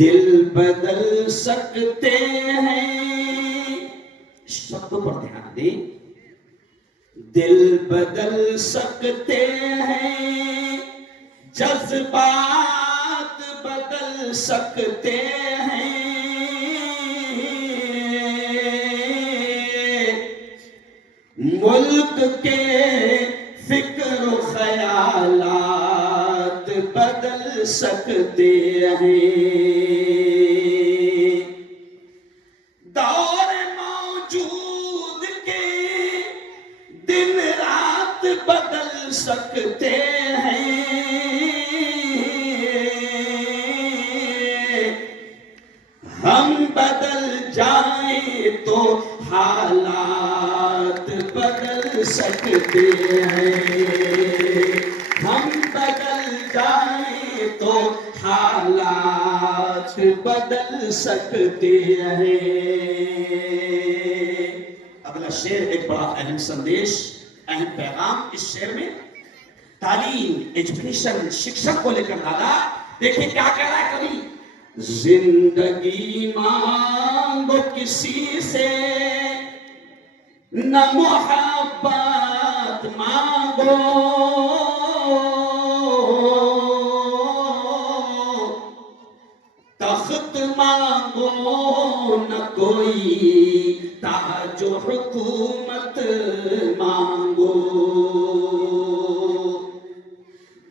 दिल बदल सकते हैं, शब्दों पर ध्यान दें, दिल बदल सकते हैं, जज्बात बदल सकते हैं, मुल्क के फिक्र ख्यालात बदल सकते हैं, दौर मौजूद के दिन रात बदल सकते हैं, हम बदल जाएं तो हालात बदल सकते हैं, हम बदल जाएं तो हालात बदल सकते हैं। अगला शेर एक बड़ा अहम संदेश, अहम पैगाम इस शेर में तालीम, एजुकेशन, शिक्षा को लेकर डाला। देखिए क्या कह रहा है कवि, जिंदगी मांगो किसी से न मोहब्बत मांगो, तख्त मांगो न कोई ताज हुकूमत मांगो,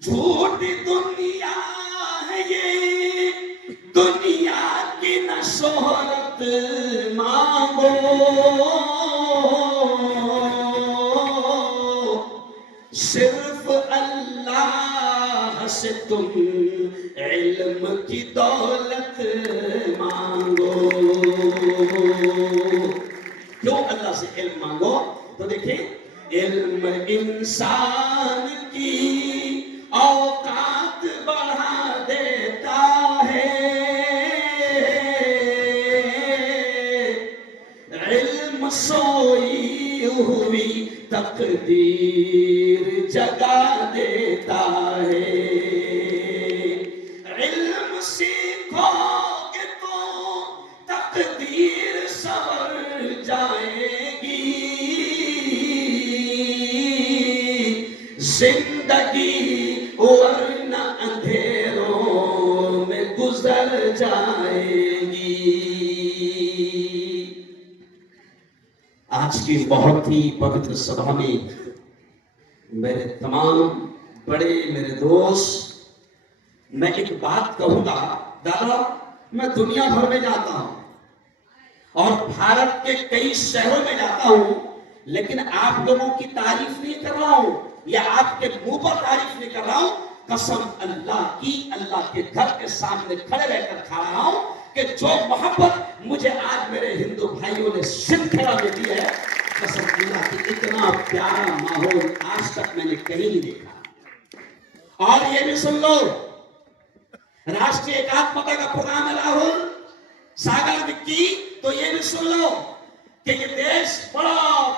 झूठी दुनिया है ये, दुनिया की न शोहरत मांगो, सिर्फ अल्लाह से तुम इल्म की दौलत मांगो। क्यों अल्लाह से इल्म मांगो? तो देखिए, इल्म इंसान की औकात बढ़ा देता है, इल्म सोई हुई तकदीर जगा देता है, इल्म सीखोगे तो तकदीर संवर जाएगी, जिंदगी वरना अंधेरों में गुजर जाएगी। आज की बहुत ही पवित्र सभा में मेरे तमाम बड़े मेरे दोस्त, मैं एक बात कहूंगा, दादा मैं दुनिया भर में जाता हूं और भारत के कई शहरों में जाता हूं, लेकिन आप लोगों की तारीफ नहीं कर रहा हूं या आपके मुंह पर तारीफ नहीं कर रहा हूं, कसम अल्लाह की, अल्लाह के घर के सामने खड़े रहकर खा रहा हूं कि जो मोहब्बत मुझे आज मेरे हिंदू भाइयों ने श्रृंखला में दी है, कसम खुदा कि इतना प्यारा माहौल आज तक मैंने कहीं नहीं देखा। और ये भी सुन लो, राष्ट्रीय एकात्मता का प्रोग्राम है राहुल सागर विक्की, तो ये भी सुन लो कि ये देश बड़ा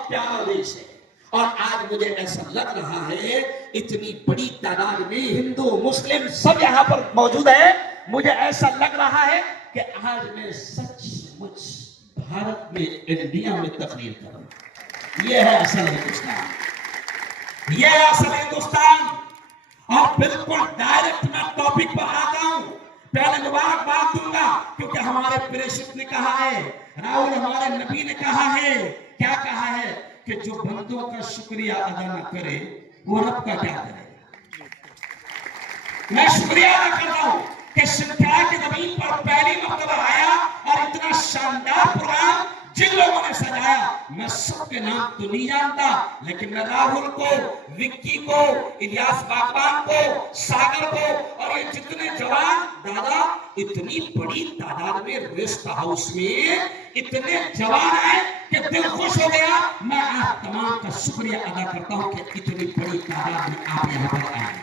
प्यारा देश है। और आज मुझे ऐसा लग रहा है इतनी बड़ी तादाद में हिंदू मुस्लिम सब यहां पर मौजूद है, मुझे ऐसा लग रहा है कि आज मैं सचमुच भारत में, इंडिया में तकरीर करूं। यह है असल हिंदुस्तान, यह है असल हिंदुस्तान। और बिल्कुल डायरेक्ट मैं टॉपिक पर आता हूं। पहले मुबारकबाद दूंगा क्योंकि हमारे प्रेषित ने कहा है, राहुल हमारे नबी ने कहा है, क्या कहा है कि जो बंदों का शुक्रिया अदा न करे वो रब का क्या करे। मैं शुक्रिया अदा करता हूं कि श्रृंखला की जमीन पर पहली मर्तबा आया और इतना शानदार प्रोग्राम जिन लोगों ने सजाया, मैं सबके नाम तो नहीं जानता, लेकिन मैं राहुल को, विक्की को, इलियास बागवान को, सागर को और ये जितने जवान दादा, इतनी बड़ी तादाद में रेस्ट हाउस में इतने जवान हैं कि दिल खुश हो गया। मैं आप तमाम का शुक्रिया अदा करता हूं कि इतनी बड़ी तादाद में आप यहां पर आए।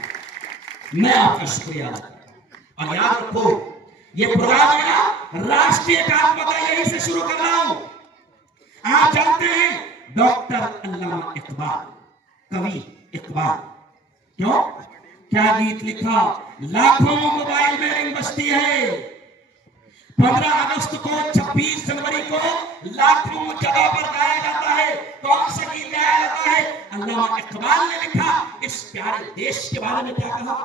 मैं आपका शुक्रिया अदा करता हूं। और याद रखो, ये प्रोग्राम है ना, राष्ट्रीय एकात्मता यहीं से शुरू कर रहा हूं। आप जानते हैं डॉक्टर अल्लामा इकबाल, कवि इकबाल, क्यों क्या गीत लिखा, लाखों मोबाइल में रिंग बजती है। 15 अगस्त को, 26 जनवरी को लाखों जगह पर गाया जाता है। कौन सा गीत गाया जाता है? अल्लामा इकबाल ने लिखा। इस प्यारे देश के बारे में क्या कहा?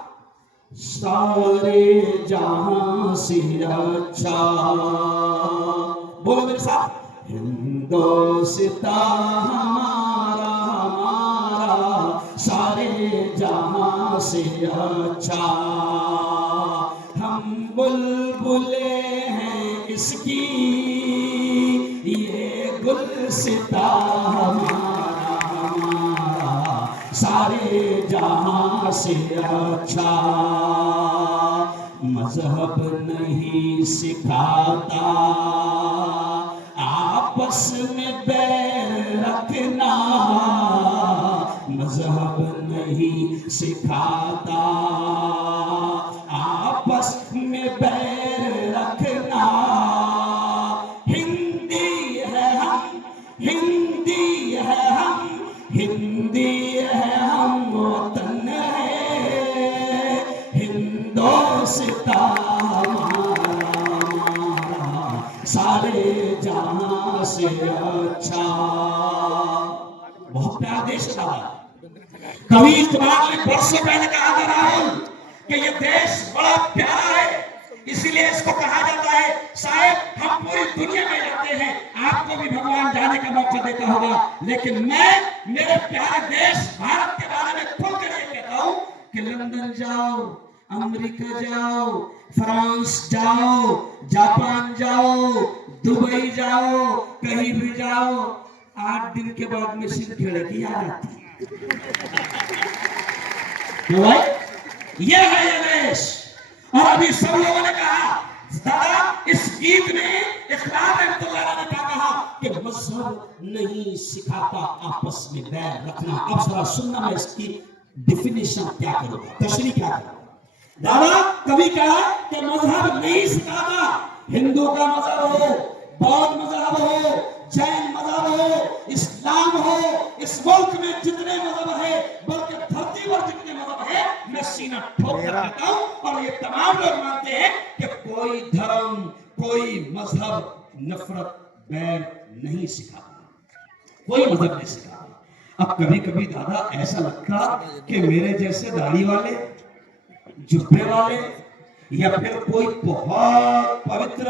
सारे जहां से अच्छा, बोलो मेरे साथ, हिंदुस्तान हमारा हमारा सारे जहां से अच्छा, हम बुलबुले हैं इसकी, ये गुलसिता हमारा हमारा सारे जहां से अच्छा। मजहब नहीं सिखाता आपस में बैर रखना, मजहब नहीं सिखाता आपस में बैर रखना। हिंदी है हम, हिंदी है हम, हिंदी है हम, वतन है हिंदुस्तान सारे जहां से अच्छा। बहुत प्यारा देश था। कवि इकबाल ने वर्षों पहले कहा था राहुल कि ये देश बड़ा प्यारा है, इसीलिए इसको कहा जाता है। शायद हम पूरी दुनिया में जाते हैं, आपको भी भगवान जाने का मौका देता होगा, लेकिन मैं मेरे प्यारे देश भारत के बारे में खुल कर ये कहता हूं कि लंदन जाओ, अमेरिका जाओ, फ्रांस जाओ, जापान जाओ, दुबई जाओ, कहीं भी जाओ, 8 दिन के बाद में सिर्फ खिड़की आ जाती है। ये है ये देश। और अभी सब लोगों ने कहा, दादा इस गीत में इकबाल रहमतुल्लाह ने क्या कहा कि मजहब नहीं सिखाता आपस में बैर रखना। अब जरा सुनना, मैं इसकी डिफिनेशन क्या करूंगा, तशरीह क्या करूंगा। दादा कभी कहा कि मजहब नहीं सिखाता, हिंदू का मजहब हो, बौद्ध मजहब हो, जैन मजहब हो, इस्लाम हो, इस मुल्क में जितने मजहब है, बल्कि धरती पर जितने मजहब है, मैं सीना ठोक कर कहता हूं और ये तमाम लोग मानते हैं कि कोई धर्म, कोई मजहब नफरत बैर नहीं सिखाता, कोई मजहब नहीं सिखाता। अब कभी कभी दादा ऐसा लगता कि मेरे जैसे दाढ़ी वाले, जुब्बे वाले, या फिर कोई बहुत पवित्र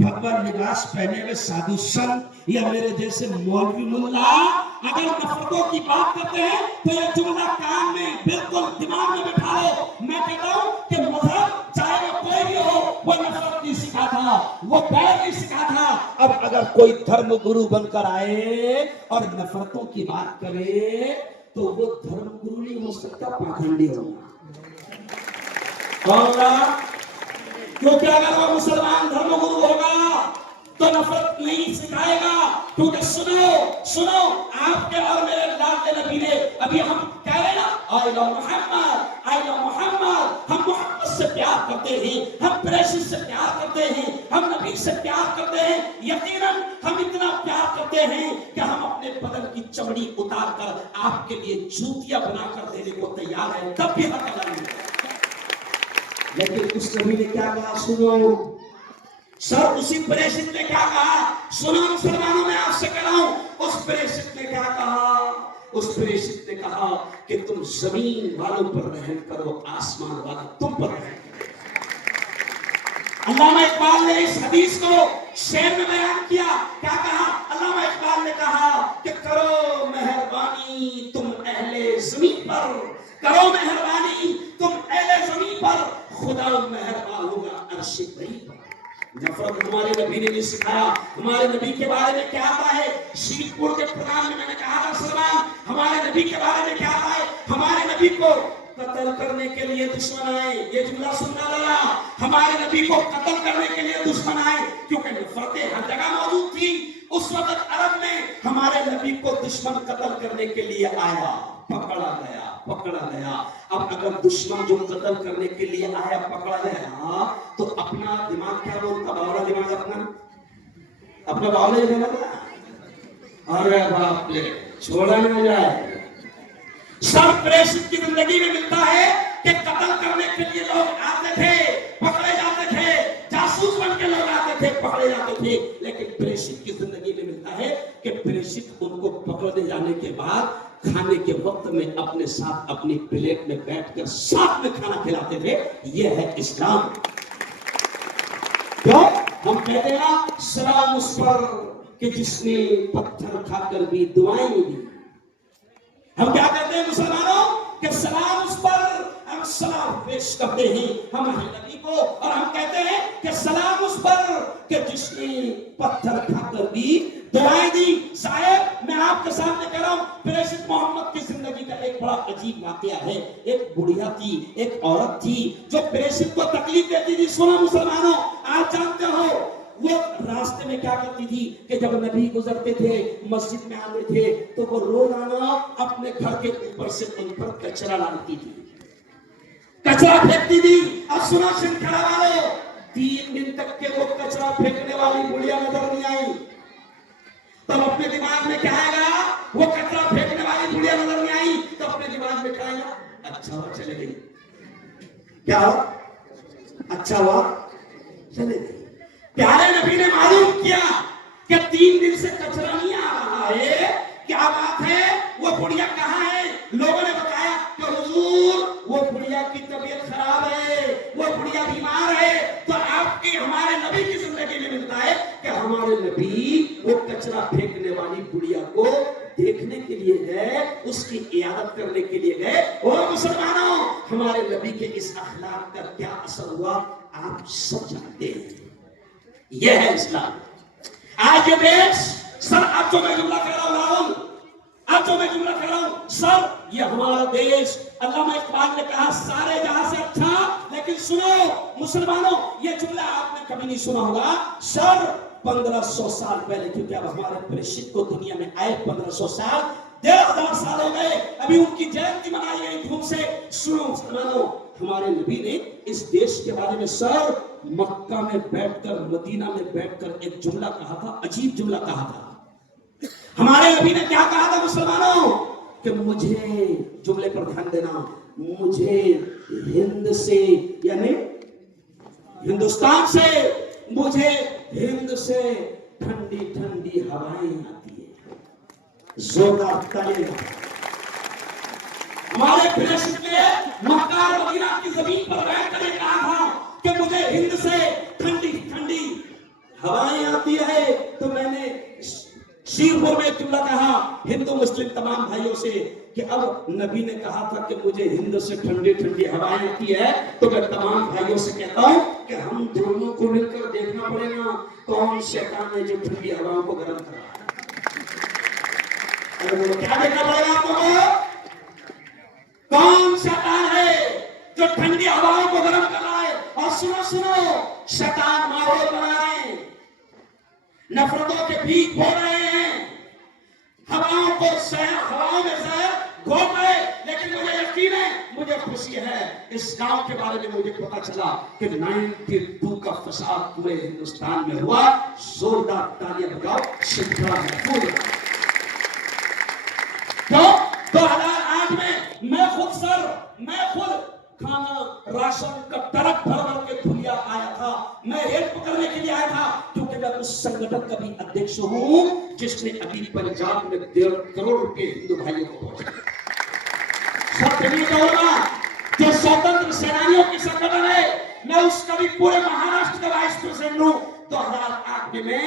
भगवान लिबास पहने हुए साधु संत या मेरे जैसे मौलवी मुल्ला अगर नफरतों की बात करते हैं तो ये जुमला कान में बिल्कुल दिमाग में बिठा लो। मैं कहता हूं कि मजहब चाहे वो कोई भी हो, वो नफरत नहीं सिखाता, वो बैर नहीं सिखाता। अब अगर कोई धर्म गुरु बनकर आए और नफरतों की बात करे तो वो धर्म गुरु नहीं हो सकता, पाखंडी होगा। क्योंकि अगर वो मुसलमान धर्मगुरु होगा तो नफरत नहीं सिखाएगा। क्योंकि सुनो सुनो, आपके और मेरे लाडले नबी ने, अभी हम कह रहे ना, I love Mohammad, I love Mohammad, हम मोहम्मद से प्यार करते हैं, हम प्रेषित से प्यार करते हैं, हम नबी से प्यार करते हैं। यकीनन हम इतना प्यार करते हैं कि हम अपने बदन की चमड़ी उतार कर आपके लिए जूतियां बनाकर देने को तैयार है, तब भी हक अदा नहीं। लेकिन उस नबी ने क्या कहा, सुनो सर, उसी प्रेषित ने क्या कहा, सुनो मुसलमानों, मैं आपसे कह रहा हूं, उस प्रेषित ने क्या कहा, उस प्रेषित ने कहा कि तुम जमीन वालों पर रहम करो, आसमान वाला तुम पर रहम करो। अल्लामा इकबाल ने इस हदीस को शेर में बयान किया। क्या कहा अल्लामा इकबाल ने, कहा कि करो मेहरबानी तुम अहले जमीन पर, करो मेहरबानी तुम अहले जमीन पर, खुदा मेहरबान होगा अर्श बरी पर। नफरत हमारे नबी ने भी सिखाया। हमारे नबी के बारे में क्या आता है, शीरपुर के प्रोग्राम में मैंने कहा था सलमान, हमारे नबी के बारे में क्या आता है, हमारे नबी को कत्ल करने के लिए दुश्मन आए, ये जुमला सुनना लगा, हमारे नबी को कत्ल करने के लिए दुश्मन आए, क्योंकि नफरतें हर जगह मौजूद थी। उस वक्त अरब में हमारे नबी को दुश्मन कत्ल करने के लिए आया, पकड़ा गया, पकड़ा गया। अब अगर दुश्मन जो कत्ल करने के लिए आया पकड़ा गया, तो अपना दिमाग क्या बोलता, बावला दिमाग अपना बावला दिमाग, अरे बाप रे, छोड़ा ना जाए। सब प्रेषित की जिंदगी में मिलता है कि कत्ल करने के लिए लोग आते थे, पकड़े जाते थे, जासूस बन के लोग आते थे, पकड़े जाते थे। लेकिन प्रेषित की जिंदगी में मिलता है कि प्रेषित उनको पकड़े जाने के बाद खाने के वक्त में अपने साथ अपनी प्लेट में बैठकर साथ में खाना खिलाते थे। यह है इस्लाम। क्यों हम कहते हैं सलाम उस पर कि जिसने पत्थर खाकर भी दुआएं दी। हम क्या कहते हैं मुसलमानों कि सलाम उस पर, हम सलाम पेश करते हैं हमारे नबी को, और हम कहते हैं कि सलाम उस पर कि जिसने पत्थर खाकर भी दुआएं दी। साहब मैं आपके सामने कह रहा हूं, प्रेषित मोहम्मद की जिंदगी का एक बड़ा अजीब वाकया है। एक बुढ़िया थी, एक औरत थी जो प्रेषित को तकलीफ देती थी। सुनो मुसलमानों, आप जानते हो वो रास्ते में क्या करती थी कि जब नबी गुजरते थे, मस्जिद में आते थे, तो वो रोजाना अपने घर के ऊपर से उन पर कचरा डालती थी, कचरा फेंकती थी। अब सुनो श्रृंखला वाले, 3 दिन तक के वो कचरा फेंकने वाली बुढ़िया नजर नहीं आई। तब अपने दिमाग में क्या आएगा, वो कचरा फेंकने वाली बुढ़िया नजर नहीं आई, तो अपने दिमाग में क्या आएगा, अच्छा हुआ चले गई। क्या हुआ, अच्छा हुआ चले गई। प्यारे नबी ने मालूम किया कि 3 दिन से कचरा नहीं आ रहा है, क्या बात है, वो बुढ़िया कहाँ है। लोगों ने बताया कि हुजूर वो बुढ़िया की तबीयत खराब है, वो बुढ़िया बीमार है। तो आपकी हमारे नबी की जिंदगी में मिलता है कि हमारे नबी वो कचरा फेंकने वाली बुढ़िया को देखने के लिए गए, उसकी इयादत करने के लिए गए। और मुसलमानों, हमारे नबी के इस अखलाक का क्या असर हुआ आप सब जानते हैं। यह है इस्लाम। आज ये देश, सर अब जो मैं जुमला कह रहा हूं राहुल, अब जो मैं जुमला कह रहा हूं सर, ये हमारा देश, अल्लामा इकबाल ने कहा सारे जहां से अच्छा। लेकिन सुनो मुसलमानों, ये जुमला आपने कभी नहीं सुना होगा सर। 1500 साल पहले, क्योंकि अब हमारे प्रेषित को दुनिया में आए 1500 साल, 1500 साल हो गए, अभी उनकी जयंती मनाई गई धूम से। सुनो मुसलमानों, हमारे नबी ने इस देश के बारे में सर मक्का में बैठकर, मदीना में बैठकर एक जुमला कहा था, अजीब जुमला कहा था। हमारे नबी ने क्या कहा था मुसलमानों कि मुझे, जुमले पर ध्यान देना, मुझे हिंद से, यानी हिंदुस्तान से, मुझे हिंद से ठंडी ठंडी हवाएं आती है, जोरदार तालियां। हमारे प्रेषित ने मक्का और मदीना की जमीन पर बैठकर कहा था कि मुझे हिंद से ठंडी ठंडी हवाएं आती है। तो मैंने शीरपुर में जुमला कहा हिंदू मुस्लिम तमाम भाइयों से कि अब नबी ने कहा था कि मुझे हिंद से ठंडी ठंडी हवाएं आती है, तो मैं तमाम भाइयों से कहता हूं कि हम दोनों को मिलकर देखना पड़ेगा कौन शैतान है जो ठंडी हवाओं को गर्म कर रहा है। अरे क्या देखना पड़ेगा आपको, कौन शैतान है जो ठंडी हवाओं को गर्म कर रहा है। और सुनो सुनो, शैतान माहौल बना रहे हैं, नफरतों के बीज बो रहे हैं, हवाओं को हवाओं में जहर घोल रहे। लेकिन मुझे यकीन है, मुझे खुशी है, इस गांव के बारे में मुझे पता चला कि 92 का फसाद पूरे हिंदुस्तान में हुआ। जोरदार तालियां बजाओ, श्रृंखला महफूज। तो 2008 में मैं खुद खाना राशन का ट्रक भर भर के धुलिया आया था। मैं रेल पकड़ने के लिए आया था, क्योंकि मैं उस संगठन का भी अध्यक्ष हूं जिसने अभी पंजाब में 1.5 करोड़ रुपए हिंदू भाइयों को पहुंचाए। जो स्वतंत्र सेनानियों की संगठन है, मैं उसका भी पूरे महाराष्ट्र का वाइस प्रेसिडेंट हूं। 2008 में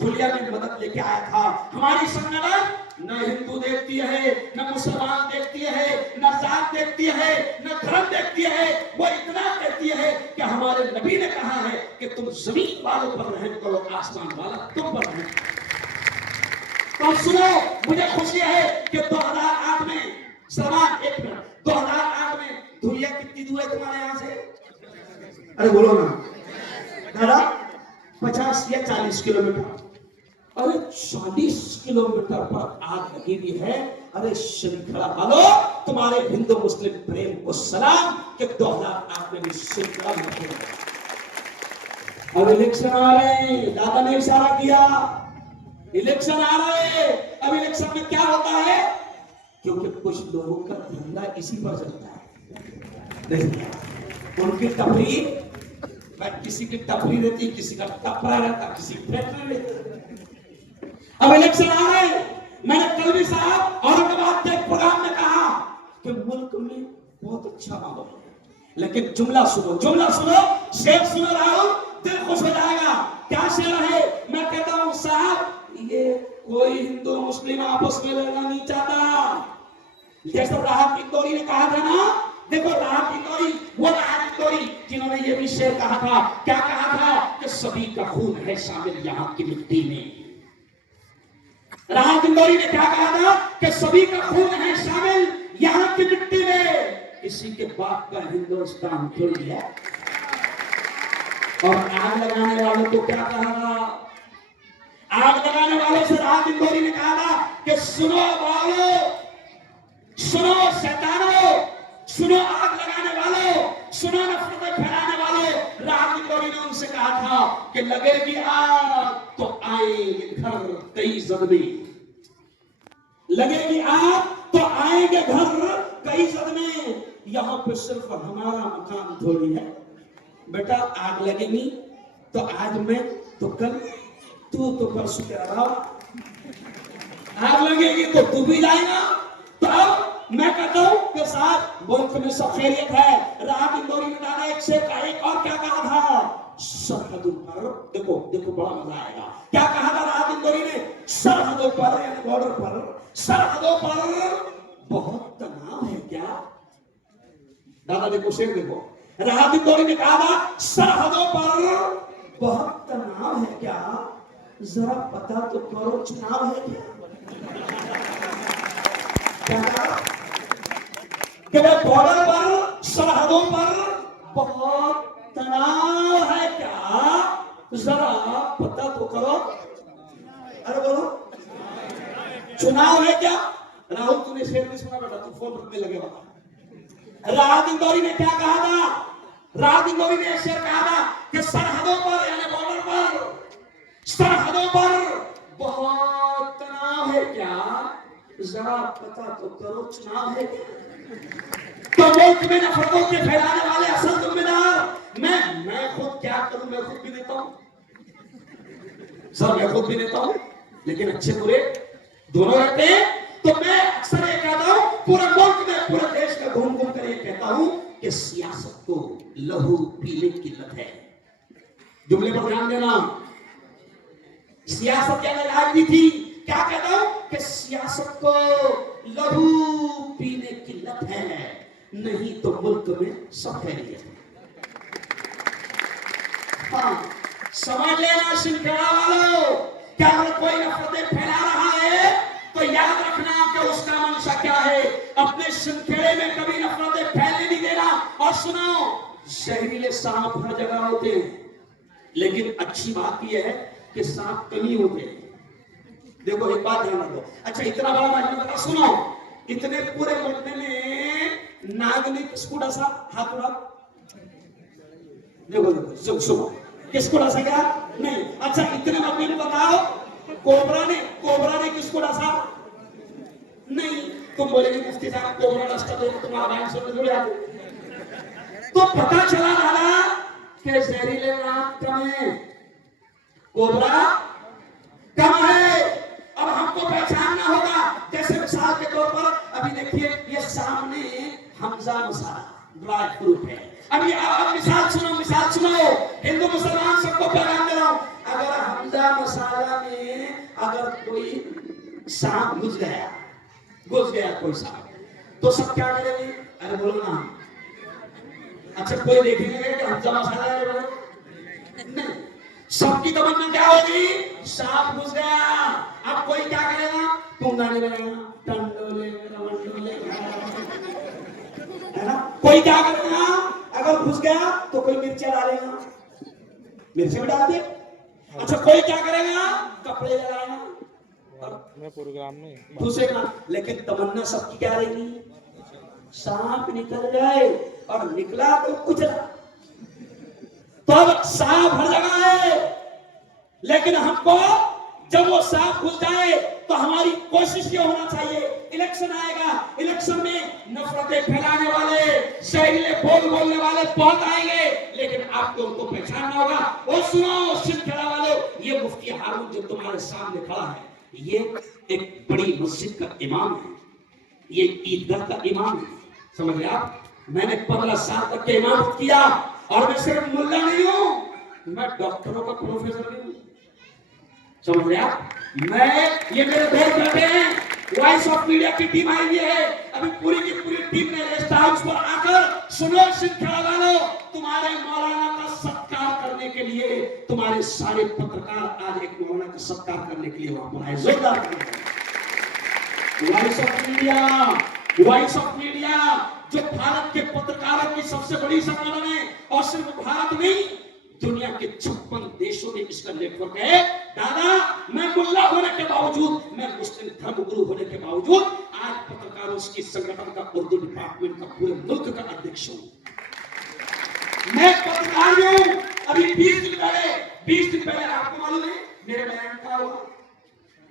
धुलिया में मदद लेके आया था। हमारी संगठन न हिंदू देखती है, न मुसलमान देखती है, न जात देखती है, न धर्म देखती है। वो इतना कहती है कि हमारे नबी ने कहा है कि तुम जमीन वालों पर रहम करो, आसमान वाला तुम पर रहम करो। तो सुनो, मुझे खुशी है कि 2008 में सलमान, एक मिनट, 2008 में धुलिया कितनी दूर है तुम्हारे यहां से? अरे बोलो ना दादा, 50 या 40 किलोमीटर। अरे 40 किलोमीटर पर आग लगी हुई है। अरे श्रृंखला वालों, तुम्हारे हिंदू मुस्लिम प्रेम को सलाम कि 2008 में भी श्रृंखला में। अब इलेक्शन आ रहे हैं, दादा ने इशारा किया, इलेक्शन आ रहे हैं। अब इलेक्शन में क्या होता है, क्योंकि कुछ लोगों का धंधा इसी पर चलता है, उनकी टपरी, किसी की टपरी रहती, किसी का टपरा रहता, किसी की फैक्ट्री रहती। अब इलेक्शन आ रहे हैं। मैंने कल भी साहब औरंगाबाद के प्रोग्राम में कहा कि मुल्क में बहुत अच्छा माहौल है, लेकिन जुमला सुनो, शेर सुनो राहुल, दिल खुश हो जाएगा। क्या शेर है? मैं कहता हूं साहब, ये कोई हिंदू मुस्लिम आपस में लड़ना नहीं चाहता। जैसे राहत इंदौरी ने कहा था ना, देखो राहत इंदौरी, वो राहत इंदौरी जिन्होंने ये भी शेर कहा था, क्या कहा था कि सभी का खून है शामिल यहाँ की मिट्टी में। राहत इंदौरी ने क्या कहा था कि सभी का खून है शामिल यहाँ की मिट्टी में। किसी के बाप का हिंदुस्तान थोड़ी है। और आग लगाने वालों को क्या कहा था? आग लगाने वालों से राहत इंदौरी ने कहा था कि सुनो वालों, सुनो शैतानों, सुनो आग लगाने वालों, सुनो नफरत फैलाने वालों। राहत इंदौरी ने उनसे कहा था कि लगेगी आग तो आएंगे घर कई सदमे, लगेगी आग तो आएंगे घर कई सदमे। यहाँ पे सिर्फ हमारा मकान थोड़ी है बेटा। आग लगेगी तो आज मैं तो कल, तू तो परसों के अलावा, आग लगेगी तो तू भी जाएगा। तो अब मैं कहता हूं कि साहब मुल्क में सब खैरियत है। राहत इंदौरी ने दादा एक से एक और क्या कहा था? सरहदों पर देखो, बड़ा मजा आएगा। क्या कहा था राहत इंदौरी ने? सरहदों पर यानी बॉर्डर पर, सरहदों पर बहुत तनाव है क्या? दादा देखो, शेर देखो, राहत इंदौरी ने कहा था सरहदों पर बहुत तनाव है क्या? जरा पता तो करो चुनाव है क्या? कि बॉर्डर पर, सरहदों पर बहुत तनाव है क्या? जरा पता तो करो। अरे बोलो, चुनाव है क्या? राहुल तूने शेर नहीं सुना बेटा, तू फोन रखने लगे बाबा। राहत इंदौरी ने क्या कहा था? राहत इंदौरी ने शेर कहा था कि सरहदों पर यानी बॉर्डर पर, सरहदों पर बहुत तनाव है क्या? जरा पता तो करो चुनाव है क्या? तो मुल्क में नफरतों के फैलाने वाले असल जिम्मेदार मैं खुद क्या करूं? मैं खुद भी देता हूं सर, मैं खुद भी देता हूं, लेकिन अच्छे बुरे दोनों रहते हैं। तो मैं अक्सर ये कहता हूं, पूरे मुल्क में, पूरे देश में घूम घूम कर ये कहता हूं कि सियासत को लहू पीने की लत है। जुमले पर ध्यान देना, सियासत यानी राजनीति। क्या कहता हूं कि सियासत को लहू पीने की लत है, नहीं तो मुल्क में सब खैरियत है। हाँ, समझ लेना श्रृंखला वालों, क्या अगर कोई नफरतें फैला रहा है तो याद रखना कि उसका मंशा क्या है। अपने श्रृंखले में कभी नफरतें फैलने नहीं देना। और सुनो, जहरीले सांप हर जगह होते हैं, लेकिन अच्छी बात यह है कि सांप कहीं होते हैं। देखो एक बात ध्यान रखो। अच्छा इतना बड़ा माजमा बता, सुनो, इतने पूरे मोहल्ले में नाग ने किसको डसा? हाथ उड़ा। देखो देखो सुनो, किसको डसा? क्या नहीं। अच्छा इतने मोहल्ले में बताओ, कोबरा ने किसको डसा? नहीं। तुम बोलेंगे मुफ्ती साहब कोबरा डसता तो तुम्हारा बयान सुनने जुड़ जाते। तो पता चला दादा कि जहरीले नाग कम है, कोबरा कम है। अब हमको पहचानना होगा। जैसे मिसाल के तौर पर अभी देखिए ये सामने हमजा मसाला ड्राई फ्रूट है। अभी अब मिसाल सुनो, हिंदू मुसलमान सबको पैगाम दे रहा हूं। अगर हमजा मसाला में अगर कोई सांप घुस गया कोई सांप, तो सब क्या करेंगे? अरे बोलो ना। अच्छा कोई देखेंगे कि हमजा मसाला है? नहीं। सबकी तमन्ना क्या होगी? सांप घुस गया। अब कोई क्या करेगा? टूंगाने लगाएगा, टंडोले है ना। कोई क्या करेगा? अगर घुस गया तो कोई मिर्चा डालेगा, मिर्ची भी डाल दे। अच्छा कोई क्या करेगा? कपड़े लगाएगा प्रोग्राम में दूसरेगा। लेकिन तमन्ना सबकी क्या रहेगी? सांप निकल जाए, और निकला तो कुचला। तो अब सांप हर जगह है, लेकिन हमको जब वो सांप घुस जाए तो हमारी कोशिश ये होना चाहिए, इलेक्शन आएगा, इलेक्शन में नफरतें फैलाने वाले, जहरीले बोल बोलने वाले बहुत आएंगे, लेकिन आपको उनको पहचानना होगा। और सुनो सिलसिला वालों, ये मुफ्ती हारून जो तुम्हारे सामने खड़ा है, ये एक बड़ी मस्जिद का इमाम है, ये ईदगाह का इमाम है। समझ रहे आप? मैंने 15 साल तक के इमाम किया, और मैं सिर्फ मुल्ला नहीं हूं, मैं डॉक्टरों का प्रोफेसर भी हूं। समझ रहे आप? मैं ये मेरे दोस्त बैठे हैं, वॉइस ऑफ मीडिया की टीम आई हुई है, अभी पूरी की पूरी टीम ने रेस्ट हाउस पर आकर, सुनो सिलसिला वालों, तुम्हारे मौलाना का सत्कार करने के लिए, तुम्हारे सारे पत्रकार आज एक मौलाना का सत्कार करने के लिए वहां पर आए। जोरदार वॉइस ऑफ मीडिया जो भारत के पत्रकारों की सबसे बड़ी संगठन है, और सिर्फ भारत नहीं दुनिया के 56 देशों में इसका नेटवर्क है। दादा मैं मुल्ला होने के बावजूद, मैं मुस्लिम धर्म गुरु होने के बावजूद आज पत्रकारों की संगठन का उर्दू डिपार्टमेंट का पूरे मुल्क का अध्यक्ष हूं। मैं पत्रकार हूं। अभी 20 दिन पहले आपको मालूम है मेरे बयान का हुआ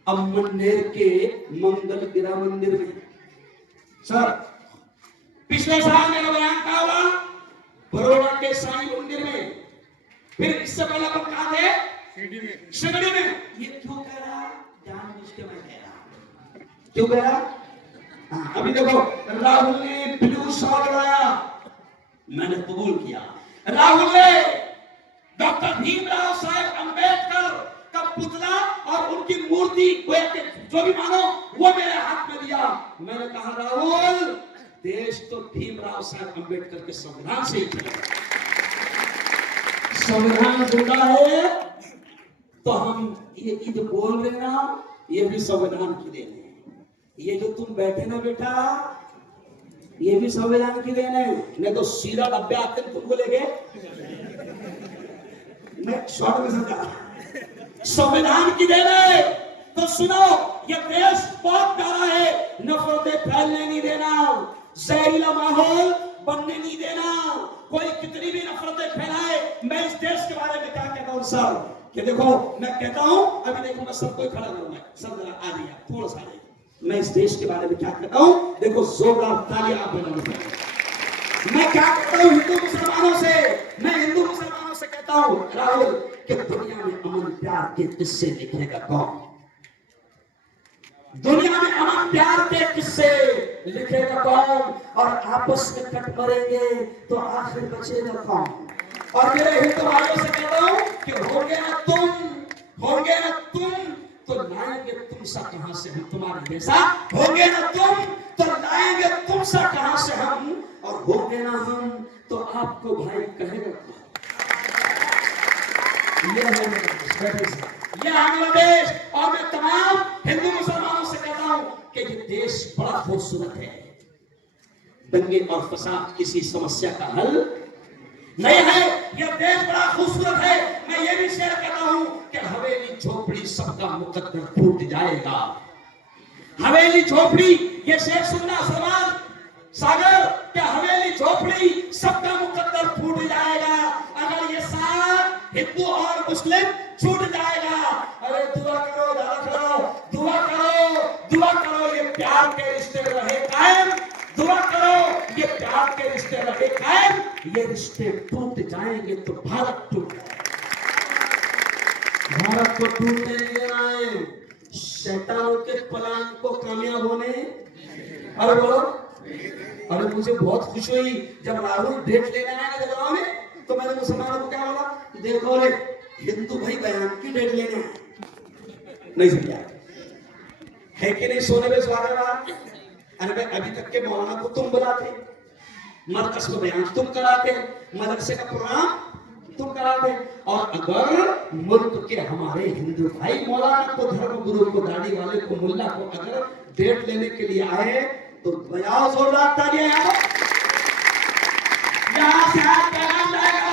अमनेर के मंगल गिरा मंदिर में। सर पिछले साल मेरा बयान का हुआ बड़ौदा के साईं मंदिर में, फिर इससे पहले अपन कहा थे शिगड़ी में। ये क्यों कह रहा? जानबूझ के मैं कह रहा। क्यों कह रहा? अभी देखो राहुल ने ब्लू शॉट लगाया, मैंने कबूल किया। राहुल ने डॉक्टर भीमराव साहेब अंबेडकर का पुतला और उनकी मूर्ति जो भी मानो वो मेरे हाथ में दिया। मैंने कहा राहुल देश तो भीमराव साहब अंबेडकर के संविधान से ही चलेगा। संविधान जिंदा है तो हम ये जो बोल रहे ना ये भी संविधान की देन है। ये जो तुम बैठे ना बेटा ये भी संविधान की देन है। नहीं तो सीधा डब्बे आते तुमको लेके मैं शॉर्ट में समझा संविधान की देन है। तो सुनो ये देश बहुत प्यारा है, नफरतें फैलने नहीं देना, जहरीला माहौल बनने नहीं देना। कोई कितनी भी नफरतें फैलाए, मैं इस देश के बारे में क्या कहता हूं सर कि देखो मैं कहता हूं, अभी देखो मैं सबको खड़ा करूंगा, सब जरा आ रही है थोड़ा सा। मैं इस देश के बारे में क्या कहता हूं, देखो जोरदार तालियां आप बजाओ। मैं क्या कहता हूं हिंदू मुसलमानों से, मैं हिंदू मुसलमानों से कहता हूं राहुल कि दुनिया में अमन प्यार के किस्से लिखेगा कौन? दुनिया में अमन प्यार के किस्से लिखेगा कौन? और आपस में कट मरेंगे तो आखिर बचेगा कौन? और मेरे हिंदू भाइयों से कहता हूं कि होंगे ना तुम तो लाएंगे तुम सा कहां से हम, तुम्हारे जैसा होंगे ना तुम तो लाएंगे तुम सा कहां से हम, और होंगे ना हम तो आपको भाई कहेगा कौन? ये है मेरा देश। और मैं तमाम हिंदू मुसलमानों से कहता हूं कि ये देश बड़ा खूबसूरत है। दंगे और फसाद किसी समस्या का हल नहीं है। यह देश बड़ा खूबसूरत है। मैं ये भी शेयर कहता हूं कि हवेली सबका मुकद्दर फूट जाएगा। हवेली झोपड़ी, ये शेर सुनना सलमान सागर, क्या हवेली झोपड़ी सबका मुकद्दर फूट जाएगा अगर ये साथ हिंदू और मुस्लिम छूट जाएगा। अरे दुआ करो, दुआ करो, दुआ करो, दुआ करो, ये प्यार के रिश्ते रहे कायम, दुआ करो ये प्यार के रिश्ते रहे कायम। ये रिश्ते टूट जाएंगे तो भारत टूट जाएगा। भारत को टूटने देना, शैतानों के प्लान को कामयाब होने। अरे बोलो, अरे मुझे बहुत खुशी हुई जब राहुल डेट लेने आया ना जगह में, तो मैंने मुसलमानों को क्या बोला, देखो रे हिंदू भाई बयान की डेट लेने आए, नहीं समझा है कि नहीं? सोने में स्वागत। अरे भाई अभी तक के मौलाना को तुम बुलाते, मरकज को बयान तुम कराते, मदरसे का प्रोग्राम तुम कराते, और अगर मुल्क के हमारे हिंदू भाई मौलाना को, धर्म गुरु को, दाढ़ी वाले को, मुल्ला को अगर डेट लेने के लिए आए तो बजाओ जोरदार तालियां। यहाँ से आज पैगाम जाएगा,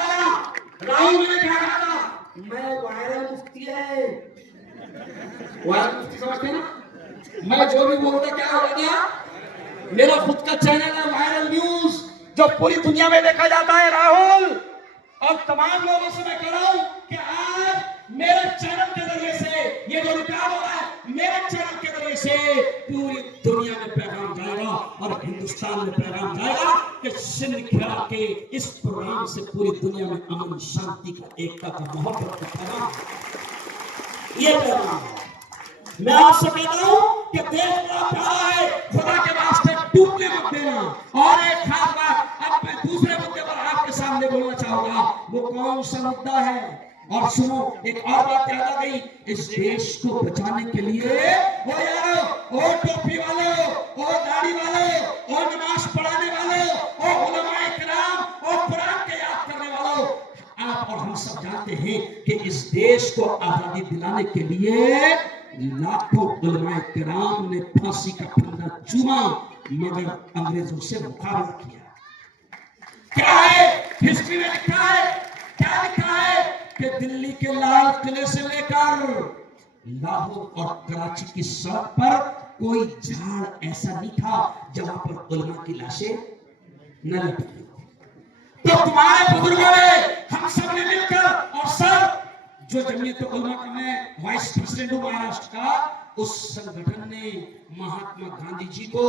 राहुल ने क्या कहा था, मैं वायरल मुफ्ती है, वायरल मुफ्ती समझते ना, मैं जो भी बोलता क्या हो गया, मेरा खुद का चैनल है वायरल न्यूज, जो पूरी दुनिया में देखा जाता है। राहुल और तमाम लोगों से मैं कह रहा हूं कि आज मेरे चैनल के जरिए से ये जो रिकॉर्ड हो रहा है, मेरे चैनल के जरिए से पूरी दुनिया में पैगाम जाएगा और हिंदुस्तान में पैगाम जाएगा कि सिंध खेड़ा के इस प्रोग्राम से पूरी दुनिया में अमन, शांति का, एकता का, मोहब्बत का पैगाम, ये पैगाम है। मैं आपसे कहता हूं कि देश बड़ा प्यारा है, खुदा के वास्ते टूटने मत देना। और एक खास बात, अब मैं दूसरे मुद्दे पर आपके सामने बोलना चाहूंगा, वो कौन सा मुद्दा है? और सुनो, एक और बात याद आ गई, इस देश को बचाने के लिए वो यारो, ओ टोपी वाले, ओ दाढ़ी वाले, ओ नमाज पढ़ाने वाले, ओ उलमाए किराम, ओ कुरान के याद करने वालों, आप और हम सब जानते हैं कि इस देश को आजादी दिलाने के लिए लाखों उलमाए किराम ने फांसी का फंदा चूमा, मगर अंग्रेजों से मुकाबला किया। क्या है हिस्ट्री में लिखा है, क्या लिखा है कि दिल्ली के लाल किले से लेकर लाहौर और कराची की सड़क पर कोई झाड़ ऐसा नहीं था जहां पर उलमा की लाशें न लटकी। तो तुम्हारे बुजुर्गों ने, हम सब ने मिलकर, और सर जो जमीयत उलमा का मैं वाइस प्रेसिडेंट हूं महाराष्ट्र का, उस संगठन ने महात्मा गांधी जी को,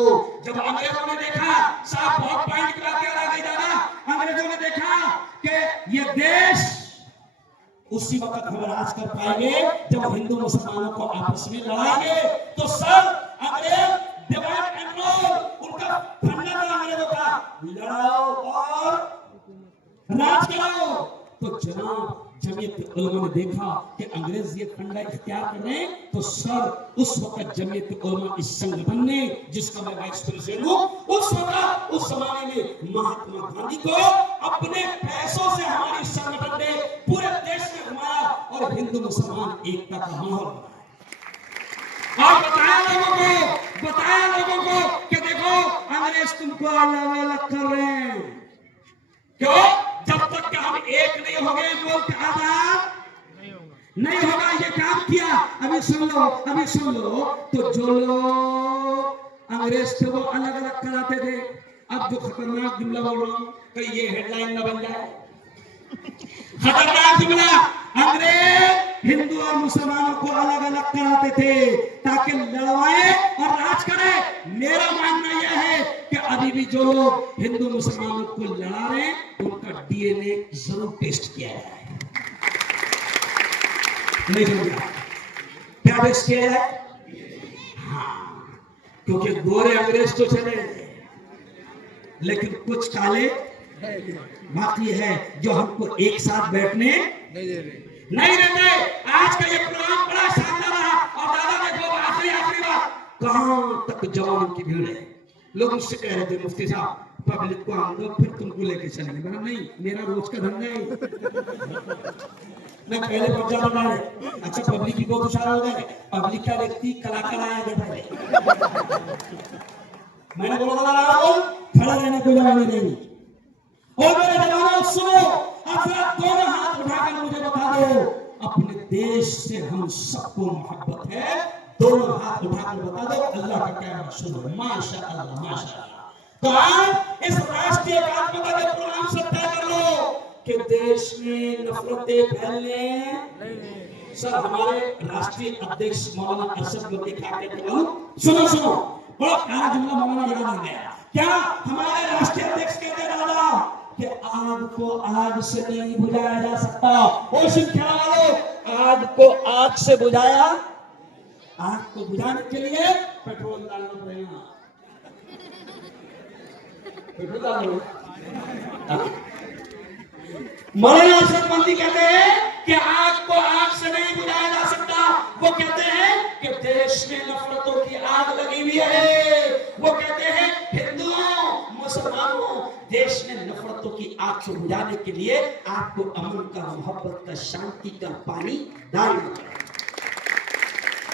जब अंग्रेजों ने देखा, साहब बहुत पॉइंट की बात आ गई दादा, अंग्रेजों ने देखा कि ये देश उसी वक्त हम राज कर पाएंगे जब हिंदू मुसलमानों को आपस में लड़ाएंगे, तो सर अंग्रेज डिवाइड एंड रूल, उनका फंडा था अंग्रेजों का, लड़ाओ और राज कराओ। तो जनाब जमीयत उलमा ने देखा कि अंग्रेज ये फंडा इख्तियार कर रहे हैं, तो सर उस वक्त जमीयत उलमा इस संगठन ने, जिसका मैं वाइस प्रेसिडेंट हूं, उस वक्त उस जमाने में महात्मा गांधी को अपने पैसों से हमारी संगठन ने पूरे देश में घुमाया और हिंदू मुसलमान एकता का माहौल बनाया और बताया लोगों को कि देखो अंग्रेज तुमको अलग अलग कर रहे हैं। क्यों? जब तक कि हम एक नहीं हो गए, मुल्क आजाद नहीं होगा। ये काम किया, अभी सुन लो, तो जो लोग अंग्रेज थे वो अलग अलग कराते थे। अब जो खतरनाक जुमला बोल रहा हूं, तो ये हेडलाइन न बन जाए, खतरनाक जुमला, अंग्रेज हिंदू और मुसलमानों को अलग अलग कराते थे ताकि लड़वाए और राज करे। मेरा मानना यह है कि अभी भी जो लोग हिंदू मुसलमानों को लड़ा रहे हैं, उनका डीएनए जरूर टेस्ट किया जाए। नहीं समझा? क्या टेस्ट किया जाए? हाँ, क्योंकि गोरे अंग्रेज तो चले लेकिन कुछ काले बाकी है जो हमको एक साथ बैठने नहीं देते। आज का ये प्रोग्राम बड़ा शानदार रहा और दादा देखो आखिरी बात, कहां तक जवानों की भीड़ है। लोग मुझसे कह रहे थे मुफ्ती साहब पब्लिक को आम दो फिर तुमको लेके चलेंगे। मैंने नहीं, मेरा रोज का धंधा है, मैं पहले पहुंचा बता रहे। अच्छा पब्लिक की बहुत होशियार हो गए, पब्लिक का व्यक्ति कलाकार आया गया पहले, मैंने बोला था खड़ा रहने को जगह नहीं देंगे। और मेरे जवानों सुनो, अब दोनों हाथ उठाकर मुझे बता दो, अपने देश से हम सबको मोहब्बत है, दोनों हाथ उठाकर बता दो अल्लाह का कहना सुनो, माशाअल्लाह माशाअल्लाह। तो आज इस राष्ट्रीय एकात्मता के प्रोग्राम से तय कर लो कि देश में नफरतें फैलने। सर हमारे राष्ट्रीय अध्यक्ष मौलाना अरशद मोदी क्या कहते हैं, सुनो सुनो, बड़ा प्यारा जुमला मौलाना याद आ गया। क्या हमारे राष्ट्रीय अध्यक्ष कहते हैं दादा कि आग को आग से नहीं बुझाया जा सकता। वो शिक्षा वालों, आग को आग से बुझाया, आग को बुझाने के लिए पेट्रोल डालना पड़ेगा, पेट्रोल डालना। मौलाना अरशद मोदी कहते हैं कि आग को आग से नहीं बुझाया जा सकता। वो कहते हैं कि देश में नफरतों की आग लगी हुई है। वो कहते हैं हिंदुओं मुसलमानों, देश में नफरतों की आग को बुझाने के लिए आपको अमन का, मोहब्बत का, शांति का पानी डालना पड़ेगा,